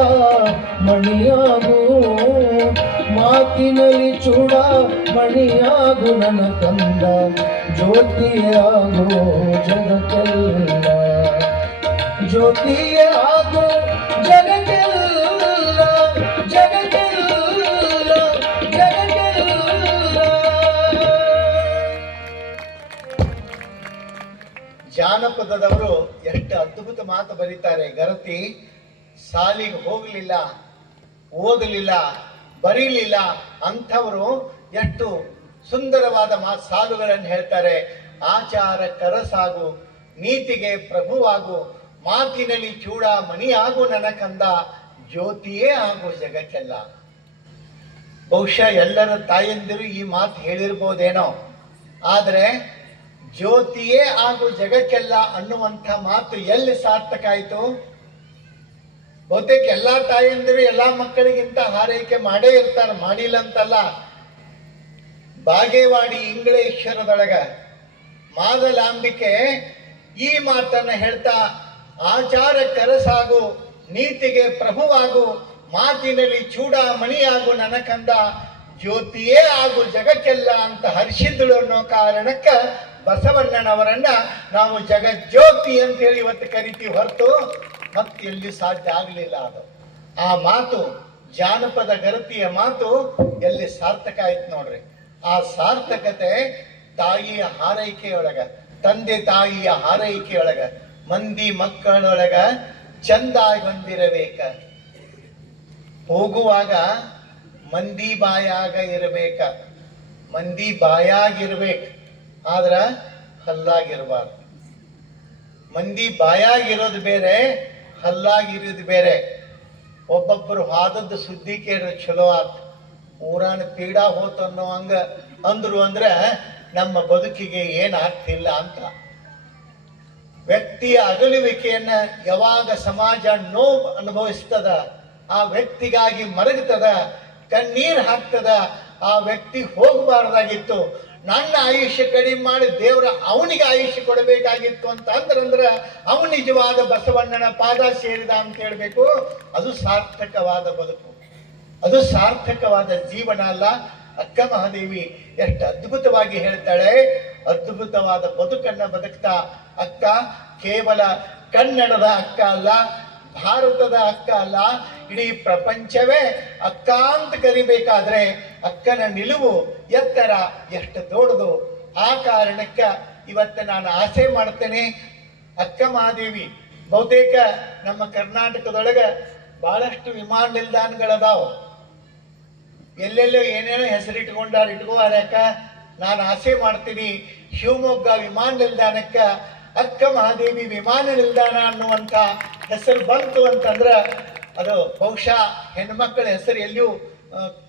ಮಣಿಯಾಗು ಮಾತಿನಲ್ಲಿ ಚೂಡ ಮಣಿಯಾಗು ನನ್ನ ಕಂದ ಜ್ಯೋತಿಯಾಗು ಜಗಕ್ಕೆಲ್ಲ ಜ್ಯೋತಿಯೇ ಆಗು ಜಗಕ್ಕೆಲ್ಲ ಜಗಕ್ಕೆಲ್ಲ ಜಗಕ್ಕೆಲ್ಲ. ಜಾನಪದದವರು ಎಷ್ಟು ಅದ್ಭುತ ಮಾತು ಬರೀತಾರೆ. ಗರತಿ ಸಾಲಿಗೆ ಹೋಗಲಿಲ್ಲ, ಓದಲಿಲ್ಲ, ಬರೀಲಿಲ್ಲ ಅಂಥವರು ಎಷ್ಟು ಸುಂದರವಾದ ಸಾಲುಗಳನ್ನು ಹೇಳ್ತಾರೆ. ಆಚಾರ ಕರಸಾಗು, ನೀತಿಗೆ ಪ್ರಭುವಾಗು, ಮಾತಿನಲ್ಲಿ ಚೂಡ ಮಣಿಯಾಗು ನನ್ನ ಕಂದ, ಜ್ಯೋತಿಯೇ ಆಗು ಜಗಕ್ಕೆಲ್ಲ. ಬಹುಶಃ ಎಲ್ಲರ ತಾಯಂದಿರು ಈ ಮಾತು ಹೇಳಿರ್ಬೋದೇನೋ, ಆದರೆ ಜ್ಯೋತಿಯೇ ಆಗು ಜಗಕ್ಕೆಲ್ಲ ಅನ್ನುವಂಥ ಮಾತು ಎಲ್ಲಿ ಸಾರ್ಥಕ ಆಯಿತು? ಬಹುತೇಕ ಎಲ್ಲ ತಾಯಂದಿರು ಎಲ್ಲ ಮಕ್ಕಳಿಗಿಂತ ಹಾರೈಕೆ ಮಾಡೇ ಇರ್ತಾರೆ, ಮಾಡಿಲ್ಲ ಅಂತಲ್ಲ. ಬಾಗೇವಾಡಿ ಇಂಗಳೇಶ್ವರದೊಳಗ ಮಾದಲಾಂಬಿಕೆ ಈ ಮಾತನ್ನ ಹೇಳ್ತಾ, ಆಚಾರ ಕರಸಾಗು, ನೀತಿಗೆ ಪ್ರಭುವಾಗು, ಮಾತಿನಲ್ಲಿ ಚೂಡ ಮಣಿಯಾಗು ನನ್ನ ಕಂದ, ಜ್ಯೋತಿಯೇ ಆಗು ಜಗಕ್ಕೆಲ್ಲ ಅಂತ ಹರ್ಷಿದ್ದಳು ಅನ್ನೋ ಕಾರಣಕ್ಕ ಬಸವಣ್ಣನವರನ್ನ ನಾವು ಜಗಜ್ಯೋತಿ ಅಂತೇಳಿ ಇವತ್ತು ಕರಿತೀವಿ ಹೊರತು ಮತ್ತೆ ಎಲ್ಲಿ ಸಾಧ್ಯ ಆಗಲಿಲ್ಲ. ಅದು ಆ ಮಾತು, ಜಾನಪದ ಗರತಿಯ ಮಾತು ಎಲ್ಲಿ ಸಾರ್ಥಕ ಆಯ್ತು ನೋಡ್ರಿ. ಆ ಸಾರ್ಥಕತೆ ತಾಯಿಯ ಹಾರೈಕೆಯೊಳಗ, ತಂದೆ ತಾಯಿಯ ಹಾರೈಕೆಯೊಳಗ, ಮಂದಿ ಮಕ್ಕಳೊಳಗ ಚಂದಾಗಿ ಬಂದಿರಬೇಕ. ಹೋಗುವಾಗ ಮಂದಿ ಬಾಯಾಗ ಇರಬೇಕ, ಮಂದಿ ಬಾಯಾಗಿರ್ಬೇಕು, ಆದ್ರ ಹಲ್ಲಾಗಿರ್ಬಾರ್ದು. ಮಂದಿ ಬಾಯಾಗಿರೋದು ಬೇರೆ, ಹಲ್ಲಾಗಿರೋದು ಬೇರೆ. ಒಬ್ಬೊಬ್ಬರು ಹಾದದ್ದು ಸುದ್ದಿ ಕೇಳ್ರೆ ಚಲೋ ಆತ್, ಊರಾನ ಪೀಡಾ ಹೋತು ಅನ್ನೋ ಹಂಗ ಅಂದ್ರು ಅಂದ್ರೆ ನಮ್ಮ ಬದುಕಿಗೆ ಏನಾಗ್ತಿಲ್ಲ ಅಂತ. ವ್ಯಕ್ತಿಯ ಅಗಲುವಿಕೆಯನ್ನ ಯಾವಾಗ ಸಮಾಜ ನೋವು ಅನುಭವಿಸ್ತದ, ಆ ವ್ಯಕ್ತಿಗಾಗಿ ಮರಗ್ತದ, ಕಣ್ಣೀರ್ ಹಾಕ್ತದ, ಆ ವ್ಯಕ್ತಿ ಹೋಗಬಾರ್ದಾಗಿತ್ತು. ನನ್ನ ಆಯುಷ್ಯ ಕಡಿಮೆ ಮಾಡಿ ದೇವರ ಅವನಿಗೆ ಆಯುಷ್ಯ ಕೊಡಬೇಕಾಗಿತ್ತು ಅಂತ ಅಂದ್ರ ಅವನು ನಿಜವಾದ ಬಸವಣ್ಣನ ಪಾದ ಸೇರಿದ ಅಂತ ಹೇಳ್ಬೇಕು. ಅದು ಸಾರ್ಥಕವಾದ ಬದುಕು, ಅದು ಸಾರ್ಥಕವಾದ ಜೀವನ ಅಲ್ಲ. ಅಕ್ಕ ಮಹಾದೇವಿ ಎಷ್ಟು ಅದ್ಭುತವಾಗಿ ಹೇಳ್ತಾಳೆ. ಅದ್ಭುತವಾದ ಬದುಕನ್ನ ಬದುಕ್ತಾ ಅಕ್ಕ ಕೇವಲ ಕನ್ನಡದ ಅಕ್ಕ ಅಲ್ಲ, ಭಾರತದ ಅಕ್ಕ ಅಲ್ಲ, ಇಡೀ ಪ್ರಪಂಚವೇ ಅಕ್ಕ ಅಂತ ಕರಿಬೇಕಾದ್ರೆ ಅಕ್ಕನ ನಿಲುವು ಎತ್ತರ ಎಷ್ಟು ದೊಡ್ಡದು. ಆ ಕಾರಣಕ್ಕ ಇವತ್ತು ನಾನು ಆಸೆ ಮಾಡ್ತೇನೆ, ಅಕ್ಕ ಮಹಾದೇವಿ ಬಹುತೇಕ ನಮ್ಮ ಕರ್ನಾಟಕದೊಳಗೆ ಬಹಳಷ್ಟು ವಿಮಾನ ನಿಲ್ದಾಣಗಳದಾವ. ಎಲ್ಲೆಲ್ಲೋ ಏನೇನೋ ಹೆಸರಿಟ್ಕೊಂಡಾರ, ಇಟ್ಕೋವಾರ. ಯಾಕ ನಾನು ಆಸೆ ಮಾಡ್ತೀನಿ ಶಿವಮೊಗ್ಗ ವಿಮಾನ ನಿಲ್ದಾಣಕ್ಕ ಅಕ್ಕ ಮಹಾದೇವಿ ವಿಮಾನ ನಿಲ್ದಾಣ ಅನ್ನುವಂಥ ಹೆಸರು ಬಂತು ಅಂತಂದ್ರ ಅದು ಬಹುಶಃ ಹೆಣ್ಮಕ್ಳ ಹೆಸರು ಎಲ್ಲಿಯೂ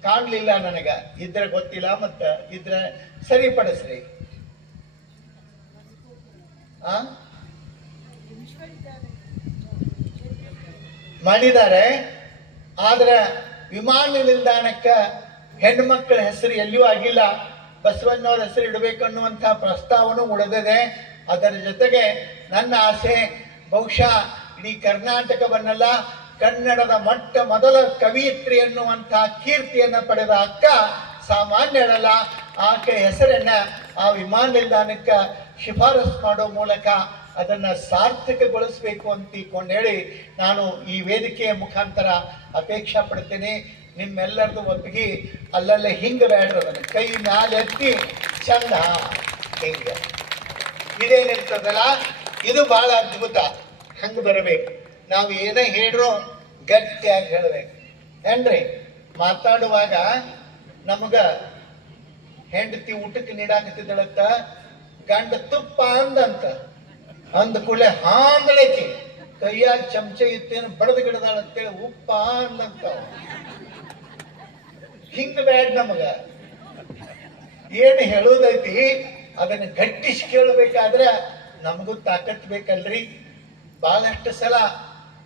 ಕಾಣಲಿಲ್ಲ ನನಗ. ಇದ್ರೆ ಗೊತ್ತಿಲ್ಲ, ಮತ್ತ ಇದ್ರೆ ಸರಿಪಡಿಸ್ರಿ. ಮಾಡಿದ್ದಾರೆ, ಆದ್ರೆ ವಿಮಾನ ನಿಲ್ದಾಣಕ್ಕ ಹೆಣ್ಮಕ್ಳ ಹೆಸರು ಎಲ್ಲಿಯೂ ಆಗಿಲ್ಲ. ಬಸವಣ್ಣವ್ರ ಹೆಸರು ಇಡಬೇಕು ಅನ್ನುವಂಥ ಪ್ರಸ್ತಾವನೂ ಉಳಿದಿದೆ. ಅದರ ಜೊತೆಗೆ ನನ್ನ ಆಸೆ ಬಹುಶಃ ಇಡೀ ಕರ್ನಾಟಕವನ್ನೆಲ್ಲ ಕನ್ನಡದ ಮೊಟ್ಟ ಮೊದಲ ಕವಿಯತ್ರಿ ಎನ್ನುವಂಥ ಕೀರ್ತಿಯನ್ನ ಪಡೆದ ಅಕ್ಕ ಸಾಮಾನ್ಯರಲ್ಲ. ಆಕೆ ಹೆಸರನ್ನ ಆ ವಿಮಾನ ನಿಲ್ದಾಣಕ್ಕೆ ಶಿಫಾರಸು ಮಾಡೋ ಮೂಲಕ ಅದನ್ನ ಸಾರ್ಥಕಗೊಳಿಸಬೇಕು ಅಂತ ಹೇಳಿ ನಾನು ಈ ವೇದಿಕೆಯ ಮುಖಾಂತರ ಅಪೇಕ್ಷೆ ಪಡ್ತೇನೆ. ನಿಮ್ಮೆಲ್ಲರದು ಒಪ್ಪಿಗೆ ಅಲ್ಲಲ್ಲೇ ಹಿಂಗೆ ಬೇಡ್ರಿ, ಅದನ್ನು ಕೈ ಮ್ಯಾಲೆ ಎತ್ತಿ ಚಂದ ಹಿಂಗೆ ಇದೇನಿರ್ತದಲ್ಲ ಇದು ಬಹಳ ಅದ್ಭುತ. ಹಂಗೆ ಬರಬೇಕು. ನಾವು ಏನೇ ಹೇಳ್ರು ಗಟ್ಟಿಯಾಗಿ ಹೇಳ್ಬೇಕು ಏನ್ರಿ. ಮಾತಾಡುವಾಗ ನಮಗ ಹೆಂಡತಿ ಊಟಕ್ಕೆ ನೀಡಾಕತ್ತಿದ್ದಳತ್ತ, ಗಂಡ ತುಪ್ಪ ಅಂದ ಕೂಡಲೇ ಹಾಂದಳಕಿ ಕೈಯಾಗ ಚಮಚ ಇತ್ತೇನು ಬಡದು ಗಿಡದಾಳಂತೇಳಿ ಉಪ್ಪ ಅಂದಂತ. ಹಿಂಗ ಬ್ಯಾಡ್ ನಮಗ ಏನು ಹೇಳೋದೈತಿ ಅದನ್ನ ಗಟ್ಟಿಸಿ ಕೇಳಬೇಕಾದ್ರೆ ನಮಗೂ ತಾಕತ್ ಬೇಕಲ್ರಿ. ಬಹಳಷ್ಟು ಸಲ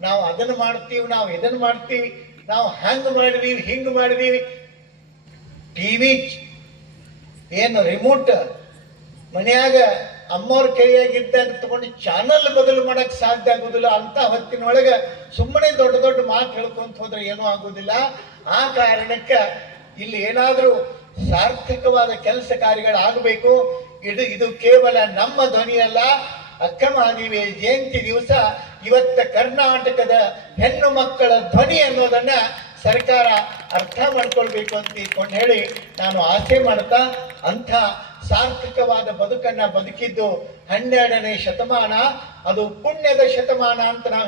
ನಾವು ಅದನ್ನ ಮಾಡ್ತೀವಿ, ನಾವು ಇದನ್ನ ಮಾಡ್ತೀವಿ, ನಾವು ಹಂಗ ಮಾಡಿದೀವಿ ಹಿಂಗ ಮಾಡಿದೀವಿ. ಟಿವಿ ಏನು ರಿಮೋಟ್ ಮನೆಯಾಗ ಅಮ್ಮವ್ರ ಕೈಯಾಗಿದ್ದಾಗ ತಗೊಂಡು ಚಾನಲ್ ಬದಲು ಮಾಡಕ್ ಸಾಧ್ಯ ಆಗುದಿಲ್ಲ. ಅಂತ ಹೊತ್ತಿನೊಳಗೆ ಸುಮ್ಮನೆ ದೊಡ್ಡ ದೊಡ್ಡ ಮಾತು ಹೇಳ್ಕೊಂತ ಹೋದ್ರೆ ಏನೂ ಆಗುದಿಲ್ಲ. ಆ ಕಾರಣಕ್ಕೆ ಇಲ್ಲಿ ಏನಾದರೂ ಸಾರ್ಥಕವಾದ ಕೆಲಸ ಕಾರ್ಯಗಳಾಗಬೇಕು. ಇದು ಕೇವಲ ನಮ್ಮ ಧ್ವನಿಯಲ್ಲ. ಅಕ್ಕ ಮಹಾದೇವಿಯ ಜಯಂತಿ ದಿವಸ ಇವತ್ತ ಕರ್ನಾಟಕದ ಹೆಣ್ಣು ಮಕ್ಕಳ ಧ್ವನಿ ಅನ್ನೋದನ್ನ ಸರ್ಕಾರ ಅರ್ಥ ಮಾಡ್ಕೊಳ್ಬೇಕು ಅಂತ ಹೇಳಿ ನಾನು ಆಸೆ ಮಾಡ್ತಾ, ಅಂಥ ಸಾರ್ಥಕವಾದ ಬದುಕನ್ನ ಬದುಕಿದ್ದು 12ನೇ ಶತಮಾನ. ಅದು ಪುಣ್ಯದ ಶತಮಾನ ಅಂತ ನಾವು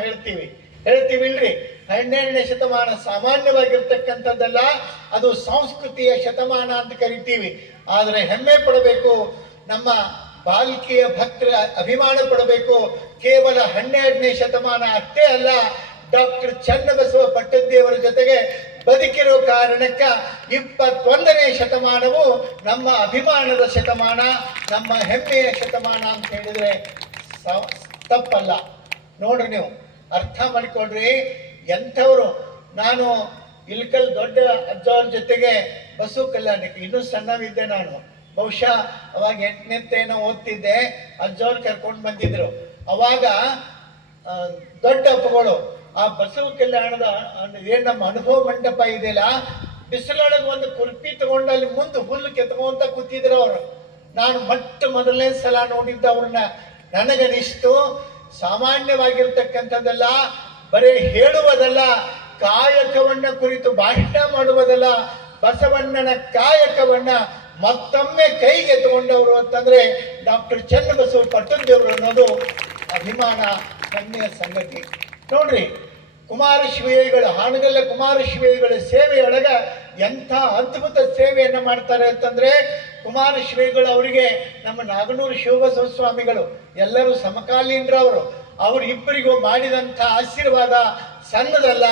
ಹೇಳ್ತೀವಿಲ್ರಿ. 12ನೇ ಶತಮಾನ ಸಾಮಾನ್ಯವಾಗಿರ್ತಕ್ಕಂಥದ್ದಲ್ಲ, ಅದು ಸಂಸ್ಕೃತಿಯ ಶತಮಾನ ಅಂತ ಕರಿತೀವಿ. ಆದರೆ ಹೆಮ್ಮೆ ಪಡಬೇಕು, ನಮ್ಮ ಬಾಲ್ಕಿಯ ಭಕ್ತರ ಅಭಿಮಾನ ಪಡಬೇಕು. ಕೇವಲ 12ನೇ ಶತಮಾನ ಅಷ್ಟೇ ಅಲ್ಲ, ಡಾಕ್ಟರ್ ಚನ್ನಬಸವ ಪಟ್ಟದ್ದೇವರ ಜೊತೆಗೆ ಬದುಕಿರೋ ಕಾರಣಕ್ಕ 21ನೇ ಶತಮಾನವು ನಮ್ಮ ಅಭಿಮಾನದ ಶತಮಾನ, ನಮ್ಮ ಹೆಮ್ಮೆಯ ಶತಮಾನ ಅಂತ ಹೇಳಿದ್ರೆ ತಪ್ಪಲ್ಲ. ನೋಡ್ರಿ, ನೀವು ಅರ್ಥ ಮಾಡಿಕೊಡ್ರಿ. ಎಂಥವ್ರು, ನಾನು ಇಲ್ಕಲ್ ದೊಡ್ಡ ಅಜ್ಜವ್ರ ಜೊತೆಗೆ ಬಸವ ಕಲ್ಯಾಣಕ್ಕೆ ಇನ್ನೂ ಸಣ್ಣವಿದ್ದೆ ನಾನು, ಬಹುಶಃ ಅವಾಗ 8ನೇನೋ ಓದ್ತಿದ್ದೆ. ಅಜ್ಜವ್ರು ಕರ್ಕೊಂಡು ಬಂದಿದ್ರು. ಅವಾಗ ದೊಡ್ಡ ಅಪ್ಪಗಳು ಆ ಬಸವ ಕಲ್ಯಾಣದ ಏನ್ ನಮ್ಮ ಅನುಭವ ಮಂಟಪ ಇದೆಯಲ್ಲ, ಬಿಸಿಲೊಳಗೆ ಒಂದು ಕುರ್ಪಿ ತಗೊಂಡು ಅಲ್ಲಿ ಮುಂದೆ ಹುಲ್ಲು ಕೆತ್ಕೊಂತ ಕೂತಿದ್ರು ಅವರು. ನಾನು ಮೊದಲನೇ ಸಲ ನೋಡಿದ್ದ ಅವ್ರನ್ನ. ನನಗನಿಸ್ತು, ಸಾಮಾನ್ಯವಾಗಿರ್ತಕ್ಕಂಥದ್ದಲ್ಲ, ಬರೀ ಹೇಳುವುದಲ್ಲ, ಕಾಯಕವನ್ನ ಕುರಿತು ಭಾಷಣ ಮಾಡುವುದಲ್ಲ, ಬಸವಣ್ಣನ ಕಾಯಕವನ್ನ ಮತ್ತೊಮ್ಮೆ ಕೈಗೆ ತಗೊಂಡವರು ಅಂತಂದ್ರೆ ಡಾಕ್ಟರ್ ಚನ್ನಬಸವ ಪಟ್ಟದೇವರು ಅನ್ನೋದು ಅಭಿಮಾನ, ಹೆಮ್ಮೆಯ ಸಂಗತಿ. ನೋಡ್ರಿ, ಕುಮಾರಶಿವೈಗಳು, ಹಾನಗಲ್ಲ ಕುಮಾರಶಿವೈಗಳ ಸೇವೆಯೊಳಗ ಎಂಥ ಅದ್ಭುತ ಸೇವೆಯನ್ನ ಮಾಡ್ತಾರೆ ಅಂತಂದ್ರೆ, ಕುಮಾರಶಿವೈಗಳು ಅವರಿಗೆ ನಮ್ಮ ನಾಗನೂರು ಶಿವಬಸವ ಸ್ವಾಮಿಗಳು ಎಲ್ಲರೂ ಸಮಕಾಲೀನರವರು. ಅವರಿಬ್ಬರಿಗೂ ಮಾಡಿದಂಥ ಆಶೀರ್ವಾದ ಸಣ್ಣದಲ್ಲ.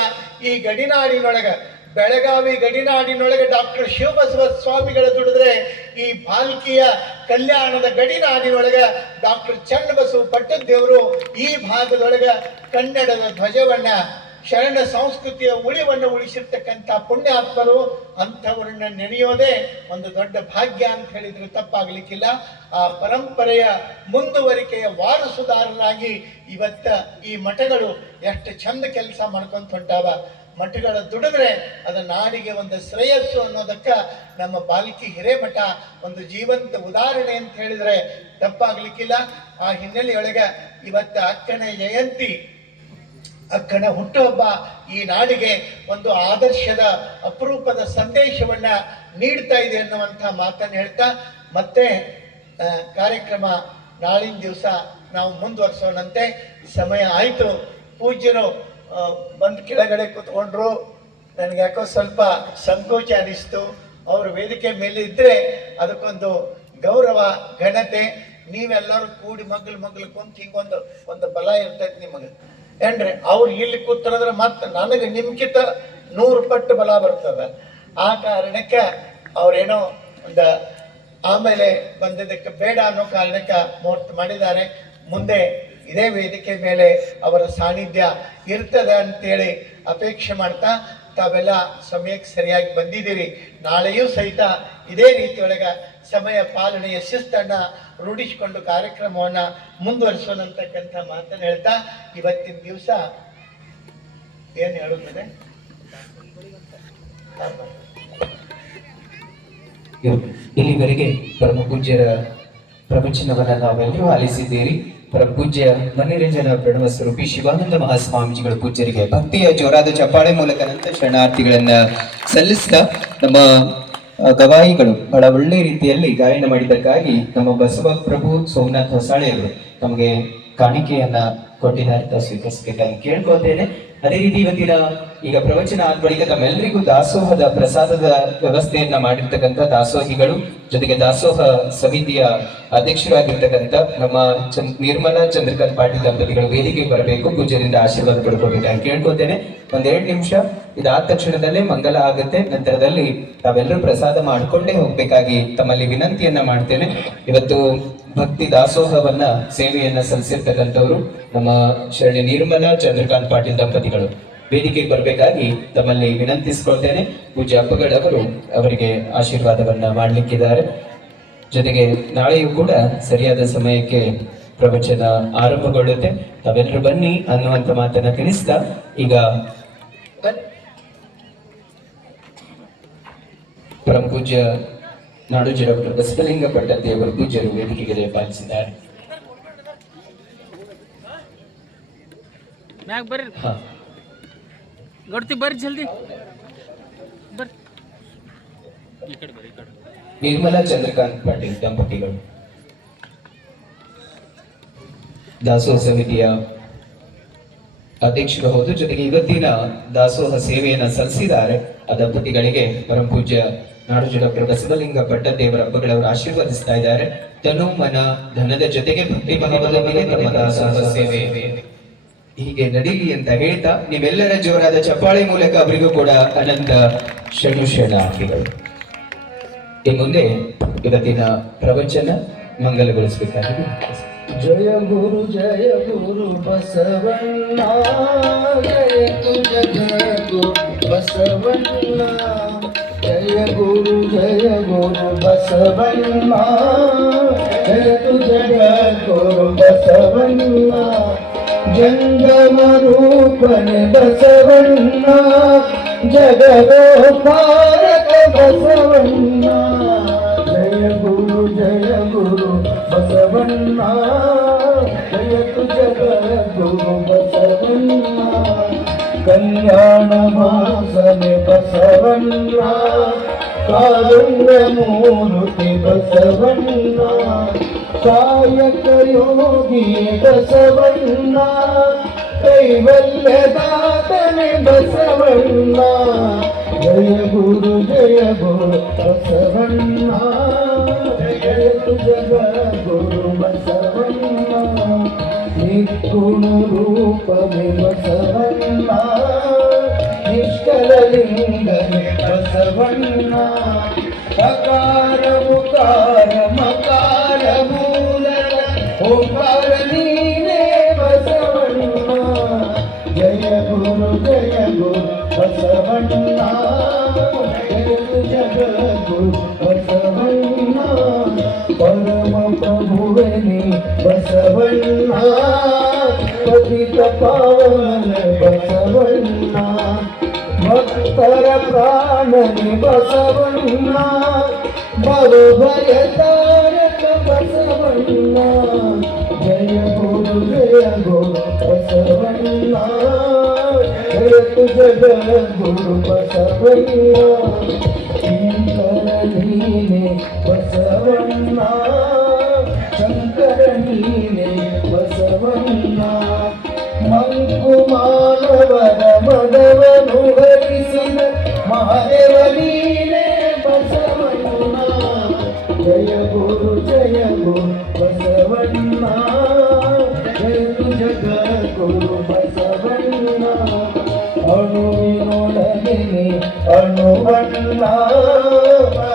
ಈ ಗಡಿನಾಡಿನೊಳಗ, ಬೆಳಗಾವಿ ಗಡಿನಾಡಿನೊಳಗೆ ಡಾಕ್ಟರ್ ಶಿವಬಸವ ಸ್ವಾಮಿಗಳ ದುಡಿದ್ರೆ, ಈ ಬಾಲ್ಕಿಯ ಕಲ್ಯಾಣದ ಗಡಿನಾಡಿನೊಳಗ ಡಾಕ್ಟರ್ ಚನ್ನಬಸವ ಪಟ್ಟದ್ದೇವರು ಈ ಭಾಗದೊಳಗ ಕನ್ನಡದ ಧ್ವಜವನ್ನ, ಶರಣ ಸಂಸ್ಕೃತಿಯ ಉಳಿವನ್ನು ಉಳಿಸಿರ್ತಕ್ಕಂಥ ಪುಣ್ಯಾತ್ಮರು. ಅಂಥವರನ್ನ ನೆನೆಯೋದೇ ಒಂದು ದೊಡ್ಡ ಭಾಗ್ಯ ಅಂತ ಹೇಳಿದ್ರೆ ತಪ್ಪಾಗ್ಲಿಕ್ಕಿಲ್ಲ. ಆ ಪರಂಪರೆಯ ಮುಂದುವರಿಕೆಯ ವಾರಸುದಾರರಾಗಿ ಇವತ್ತ ಈ ಮಠಗಳು ಎಷ್ಟು ಚಂದ ಕೆಲಸ ಮಾಡ್ಕೊಂತ ಹೊಂಟಾವ. ಮಠಗಳ ದುಡಿದ್ರೆ ಅದು ನಾಡಿಗೆ ಒಂದು ಶ್ರೇಯಸ್ಸು ಅನ್ನೋದಕ್ಕ ನಮ್ಮ ಬಾಲ್ಕಿ ಹಿರೇಮಠ ಒಂದು ಜೀವಂತ ಉದಾಹರಣೆ ಅಂತ ಹೇಳಿದ್ರೆ ತಪ್ಪಾಗ್ಲಿಕ್ಕಿಲ್ಲ. ಆ ಹಿನ್ನೆಲೆಯೊಳಗ ಇವತ್ತ ಅಕ್ಕನ ಜಯಂತಿ, ಅಕ್ಕನ ಹುಟ್ಟುಹಬ್ಬ ಈ ನಾಡಿಗೆ ಒಂದು ಆದರ್ಶದ ಅಪರೂಪದ ಸಂದೇಶವನ್ನ ನೀಡ್ತಾ ಇದೆ ಅನ್ನುವಂಥ ಮಾತನ್ನು ಹೇಳ್ತಾ, ಮತ್ತೆ ಕಾರ್ಯಕ್ರಮ ನಾಳಿನ ದಿವಸ ನಾವು ಮುಂದುವರಿಸೋಣಂತೆ. ಸಮಯ ಆಯಿತು. ಪೂಜ್ಯರು ಬಂದು ಕೆಳಗಡೆ ಕೂತ್ಕೊಂಡ್ರು. ನನಗೆ ಯಾಕೋ ಸ್ವಲ್ಪ ಸಂಕೋಚ ಅನಿಸ್ತು. ಅವರು ವೇದಿಕೆ ಮೇಲೆ ಇದ್ರೆ ಅದಕ್ಕೊಂದು ಗೌರವ, ಘನತೆ. ನೀವೆಲ್ಲರೂ ಕೂಡಿ ಮಗ್ಲು ಕುಂತು ಹಿಂಗೊಂದು ಬಲ ಇರ್ತೈತೆ ನಿಮಗೆ ಏನ್ರಿ. ಅವ್ರು ಇಲ್ಲಿ ಕೂತಿರೋದ್ರೆ ಮತ್ತೆ ನನಗೆ ನಿಮ್ಕಿಂತ 100 ಪಟ್ಟು ಬಲ ಬರ್ತದೆ. ಆ ಕಾರಣಕ್ಕೆ ಅವ್ರೇನೋ ಒಂದು ಆಮೇಲೆ ಬಂದಿದ್ದಕ್ಕೆ ಬೇಡ ಅನ್ನೋ ಕಾರಣಕ್ಕೆ ಮುಹೂರ್ತ ಮಾಡಿದ್ದಾರೆ. ಮುಂದೆ ಇದೇ ವೇದಿಕೆ ಮೇಲೆ ಅವರ ಸಾನ್ನಿಧ್ಯ ಇರ್ತದೆ ಅಂತೇಳಿ ಅಪೇಕ್ಷೆ ಮಾಡ್ತಾ, ತಾವೆಲ್ಲ ಸಮಯಕ್ಕೆ ಸರಿಯಾಗಿ ಬಂದಿದ್ದೀರಿ. ನಾಳೆಯೂ ಸಹಿತ ಇದೇ ರೀತಿಯೊಳಗೆ ಸಮಯ ಪಾಲನೆಯ ಶಿಸ್ತನ್ನ ರೂಢಿಸಿಕೊಂಡು ಕಾರ್ಯಕ್ರಮವನ್ನ ಮುಂದುವರಿಸೋಣಂತಕ್ಕಂಥ ಮಾತನ್ನು ಹೇಳ್ತಾ, ಇವತ್ತಿನ ದಿವಸ ಏನು ಹೇಳುತ್ತದೆ, ಇಲ್ಲಿವರೆಗೆ ಪರಮ ಪೂಜ್ಯರ ಪ್ರವಚನವನ್ನು ನಾವೆಲ್ಲರೂ ಆಲಿಸಿದ್ದೀರಿ. ಪರಮ ಪೂಜ್ಯ ಮನಿರಂಜನ ಪ್ರಣವ ಸ್ವರೂಪಿ ಶಿವಾನಂದ ಮಹಾಸ್ವಾಮೀಜಿಗಳು ಪೂಜ್ಯರಿಗೆ ಭಕ್ತಿಯ ಜೋರಾದ ಚಪ್ಪಾಳೆ ಮೂಲಕ ನಂತರ ಶರಣಾರ್ಥಿಗಳನ್ನ ಸಲ್ಲಿಸಿದ ನಮ್ಮ ಗವಾಯಿಗಳು ಬಹಳ ಒಳ್ಳೆ ರೀತಿಯಲ್ಲಿ ಗಾಯನ ಮಾಡಿದ್ದಕ್ಕಾಗಿ ನಮ್ಮ ಬಸವ ಪ್ರಭು ಸೋಮನಾಥ್ ಹೊಸಾಳೆಯವರು ತಮಗೆ ಕಾಣಿಕೆಯನ್ನ ಕೊಟ್ಟಿದ್ದಾರೆ, ತಾವು ಸ್ವೀಕರಿಸಬೇಕಾಗಿ ಕೇಳ್ಕೊಳ್ತೇನೆ. ಅದೇ ರೀತಿ ಇವತ್ತಿನ ಈಗ ಪ್ರವಚನ ಆದ ಬಳಿಕ ತಮ್ಮೆಲ್ಲರಿಗೂ ದಾಸೋಹದ ಪ್ರಸಾದದ ವ್ಯವಸ್ಥೆಯನ್ನ ಮಾಡಿರ್ತಕ್ಕಂಥ ದಾಸೋಹಿಗಳು ಜೊತೆಗೆ ದಾಸೋಹ ಸಮಿತಿಯ ಅಧ್ಯಕ್ಷರಾಗಿರ್ತಕ್ಕಂಥ ನಮ್ಮ ನಿರ್ಮಲಾ ಚಂದ್ರಕಾಂತ್ ಪಾಟೀಲ್ ದಂಪತಿಗಳು ವೇದಿಕೆಗೆ ಬರಬೇಕು, ಪೂಜ್ಯರಿಂದ ಆಶೀರ್ವಾದ ಪಡ್ಕೋಬೇಕಾಗಿ ಕೇಳ್ಕೊತೇನೆ. 1-2 ನಿಮಿಷ ಇದಾದ ತಕ್ಷಣದಲ್ಲೇ ಮಂಗಲ ಆಗುತ್ತೆ. ನಂತರದಲ್ಲಿ ತಾವೆಲ್ಲರೂ ಪ್ರಸಾದ ಮಾಡ್ಕೊಂಡೇ ಹೋಗ್ಬೇಕಾಗಿ ತಮ್ಮಲ್ಲಿ ವಿನಂತಿಯನ್ನ ಮಾಡ್ತೇನೆ. ಇವತ್ತು ಭಕ್ತಿ ದಾಸೋಹವನ್ನ ಸೇವೆಯನ್ನ ಸಲ್ಲಿಸಿರ್ತಕ್ಕಂಥವ್ರು ನಮ್ಮ ಶರಣಿ ನಿರ್ಮಲಾ ಚಂದ್ರಕಾಂತ್ ಪಾಟೀಲ್ ದಂಪತಿಗಳು ವೇದಿಕೆಗೆ ಬರಬೇಕಾಗಿ ತಮ್ಮಲ್ಲಿ ವಿನಂತಿಸ್ಕೊಳ್ತೇನೆ. ಪೂಜ್ಯ ಅಪ್ಪಗಳವರು ಅವರಿಗೆ ಆಶೀರ್ವಾದವನ್ನ ಮಾಡ್ಲಿಕ್ಕಿದ್ದಾರೆ. ಜೊತೆಗೆ ನಾಳೆಯೂ ಕೂಡ ಸರಿಯಾದ ಸಮಯಕ್ಕೆ ಪ್ರವಚನ ಆರಂಭಗೊಳ್ಳುತ್ತೆ. ತಾವೆಲ್ಲರೂ ಬನ್ನಿ ಅನ್ನುವಂಥ ಮಾತನ್ನ ತಿಳಿಸ್ತಾ ಈಗ ಪರಮ ಪೂಜ್ಯ ನಾಡೋಜ ಡಾಕ್ಟರ್ ಬಸವಲಿಂಗ ಪಟ್ಟದೇವರು ಪೂಜ್ಯರು ವೇದಿಕೆಗೆ ದಯಪಾಲಿಸಿದ್ದಾರೆ. ಬರ್ರಿ ಜಲ್ದಿ ನಿರ್ಮಲಾ ಚಂದ್ರಕಾಂತ್ ಪಾಟೀಲ್ ದಂಪತಿಗಳು ದಾಸೋಹ ಸಮಿತಿಯ ಅಧ್ಯಕ್ಷರು ಹೌದು, ಜೊತೆಗೆ ಇವತ್ತಿನ ದಾಸೋಹ ಸೇವೆಯನ್ನ ಸಲ್ಲಿಸಿದ್ದಾರೆ. ಆ ದಂಪತಿಗಳಿಗೆ ಪರಮ ಪೂಜ್ಯ ನಾಡೋಜ ಡಾಕ್ಟರ್ ಬಸವಲಿಂಗ ಪಟ್ಟದೇವರ ಹಬ್ಬಗಳವರು ಆಶೀರ್ವದಿಸ್ತಾ ಇದ್ದಾರೆ. ತನು ಮನ ಧನದ ಜೊತೆಗೆ ಭಕ್ತಿ ಭಾವದ ಮೇಲೆ ತಮ್ಮ ದಾಸೋಹ ಸೇವೆ ಹೀಗೆ ನಡೀಲಿ ಅಂತ ಹೇಳ್ತಾ ನೀವೆಲ್ಲರ ಜೋರಾದ ಚಪ್ಪಾಳೆ ಮೂಲಕ ಅವರಿಗೂ ಕೂಡ ಅನಂತ ಶರಣಾರ್ಥಿಗಳು. ಇನ್ನು ಮುಂದೆ ಇವತ್ತಿನ ಪ್ರವಚನ ಮಂಗಲಗೊಳಿಸಬೇಕಾಗಿದೆ. ಜಯ ಗುರು ಬಸವಣ್ಣ, ಜಯ ಜಗದ್ಗುರು ಬಸವಣ್ಣ. ಜಯ ಗುರು ಬಸವಣ್ಣ, ಜಯ ಜಗದ್ಗುರು ಬಸವಣ್ಣ. ಜಂಗಮ ರೂಪನೆ ಬಸವಣ್ಣ, ಜಗದೋದ್ಧಾರಕ ಬಸವಣ್ಣ. ಜಯ ಗುರು ಬಸವಣ್ಣ, ಜಯತು ಜಗದ್ಗುರು ಬಸವಣ್ಣ. ಕಲ್ಯಾಣ ವಾಸನೆ ಬಸವಣ್ಣ, ಕಾರುಣ್ಯ ಮೂರ್ತಿ ಬಸವಣ್ಣ. ಕಾಯಕ ಯೋಗಿ ಬಸವಣ್ಣ, ಕೈವಲ್ಯದಾತನೆ ಬಸವಣ್ಣ. ಜಯ ಗುರು ಬಸವಣ್ಣ, ಜಯತು ಜಗದ್ಗುರು ಬಸವಣ್ಣ. ನಿರ್ಗುಣ ರೂಪವೇ ಬಸವಣ್ಣ, ನಿಷ್ಕಲಲಿಂಗನೆ ಬಸವಣ್ಣ. ಅಕಾರ ಉಕಾರ ಮಕಾರ ಮೂಲಕ ಓಂಕಾರ ನೀನೇ ಬಸವಣ್ಣ. ಜಯ ಗುರು ಬಸವಣ್ಣ, ಜಯತು ಜಗದ್ಗುರು ಬಸವಣ್ಣ. ಪರಮ ಪ್ರಭುವನೇ ಬಸವಣ್ಣ, ಪತಿತ ಪಾವನ ಬಸವಣ್ಣ. ಭಕ್ತರ ಪ್ರಾಣನೆ ಬಸವಣ್ಣ, ಬಲು ಭಯ ತಾರಕ ಬಸವಣ್ಣ. ಜಯ ಗುರು ಬಸವಣ್ಣ, ಜಯತು ಜಗದ್ಗುರು ಬಸವಣ್ಣ. ಶಂಕರ ನೀನೆ ಬಸವಣ್ಣ, ಶಂಕರ ನೀನೆ ಬಸವಣ್ಣ. ಮಂಕು ಮಾನವರ ಮದವನು ಹರಿಸಿದ ಮಹಾದೇವ ನೀನೆ ಬಸವಣ್ಣ. ಜಯ ಗುರು ಬಸವಣ್ಣ, ಜಯತು ಜಗದ್ಗುರು ಬಸವಣ್ಣ. ಅಣುವಿನೊಳಗೆ ಅಣುವಣ್ಣ,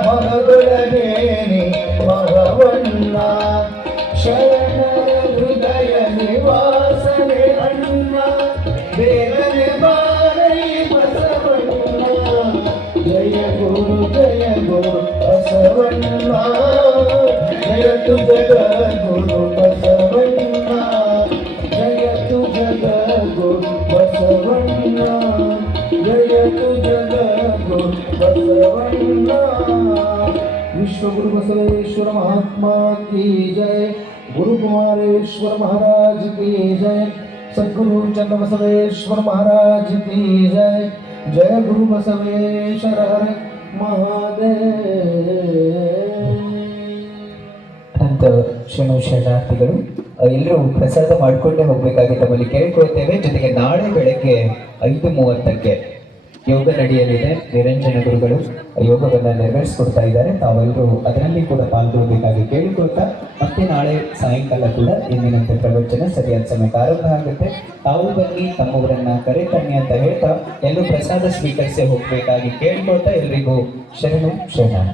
ಮನದೊಳಗೇನೆ ಮಹವಣ್ಣ. ಶರಣರ ಹೃದಯ ನಿವಾಸನೆ ಅಣ್ಣ, ಬೇಗನೆ ಬಾರೈ ಬಸವಣ್ಣ. ಜಯ ಗುರು ಬಸವಣ್ಣ, ಜಯತು ಜಗದ್ಗುರು ಬಸವಣ್ಣ. ಜಯತು ಜಗದ್ಗುರು ಬಸವಣ್ಣ, ಜಯತು ಜಗದ್ಗುರು ಬಸವಣ್ಣ. ವಿಶ್ವಗುರು ಬಸವೇಶ್ವರ ಮಹಾತ್ಮ ಕಿ ಜಯ. गुरु कुमारेश्वर महाराज की जय, सद्गुरु चन्नबसवेश्वर महाराज की जय, जय गुरु बसवेश्वर हर महादेव। ಅಂತ ಶರಣಾರ್ಥಿಗಳು ಎಲ್ಲರೂ ಪ್ರಸಾದ ಮಾಡಿಕೊಂಡೇ ಹೋಗ್ಬೇಕಾಗಿ ತಮ್ಮಲ್ಲಿ ಕೇಳ್ಕೊಳ್ತೇವೆ. ಜೊತೆಗೆ ನಾಳೆ ಬೆಳಗ್ಗೆ 5:30ಕ್ಕೆ ಯೋಗ ನಡೆಯಲಿದೆ. ನಿರಂಜನ ಗುರುಗಳು ಯೋಗವನ್ನು ನೆರವೇರಿಸಿಕೊಡ್ತಾ ಇದ್ದಾರೆ. ತಾವೆಲ್ಲರೂ ಅದರಲ್ಲಿ ಕೂಡ ಪಾಲ್ಗೊಳ್ಳಬೇಕಾಗಿ ಕೇಳಿಕೊಳ್ತಾ ಮತ್ತೆ ನಾಳೆ ಸಾಯಂಕಾಲ ಕೂಡ ಎಂದಿನಂತೆ ಪ್ರವಚನ ಸರಿಯಾದ ಸಮಯಕ್ಕೆ ಆರಂಭ ಆಗುತ್ತೆ. ತಾವು ಬನ್ನಿ, ತಮ್ಮವರನ್ನ ಕರೆ ತನ್ನಿ ಅಂತ ಹೇಳ್ತಾ ಎಲ್ಲರೂ ಪ್ರಸಾದ ಸ್ವೀಕರಿಸಿ ಹೋಗ್ಬೇಕಾಗಿ ಕೇಳ್ಕೊಳ್ತಾ ಎಲ್ರಿಗೂ ಶರಣು ಶರಣ.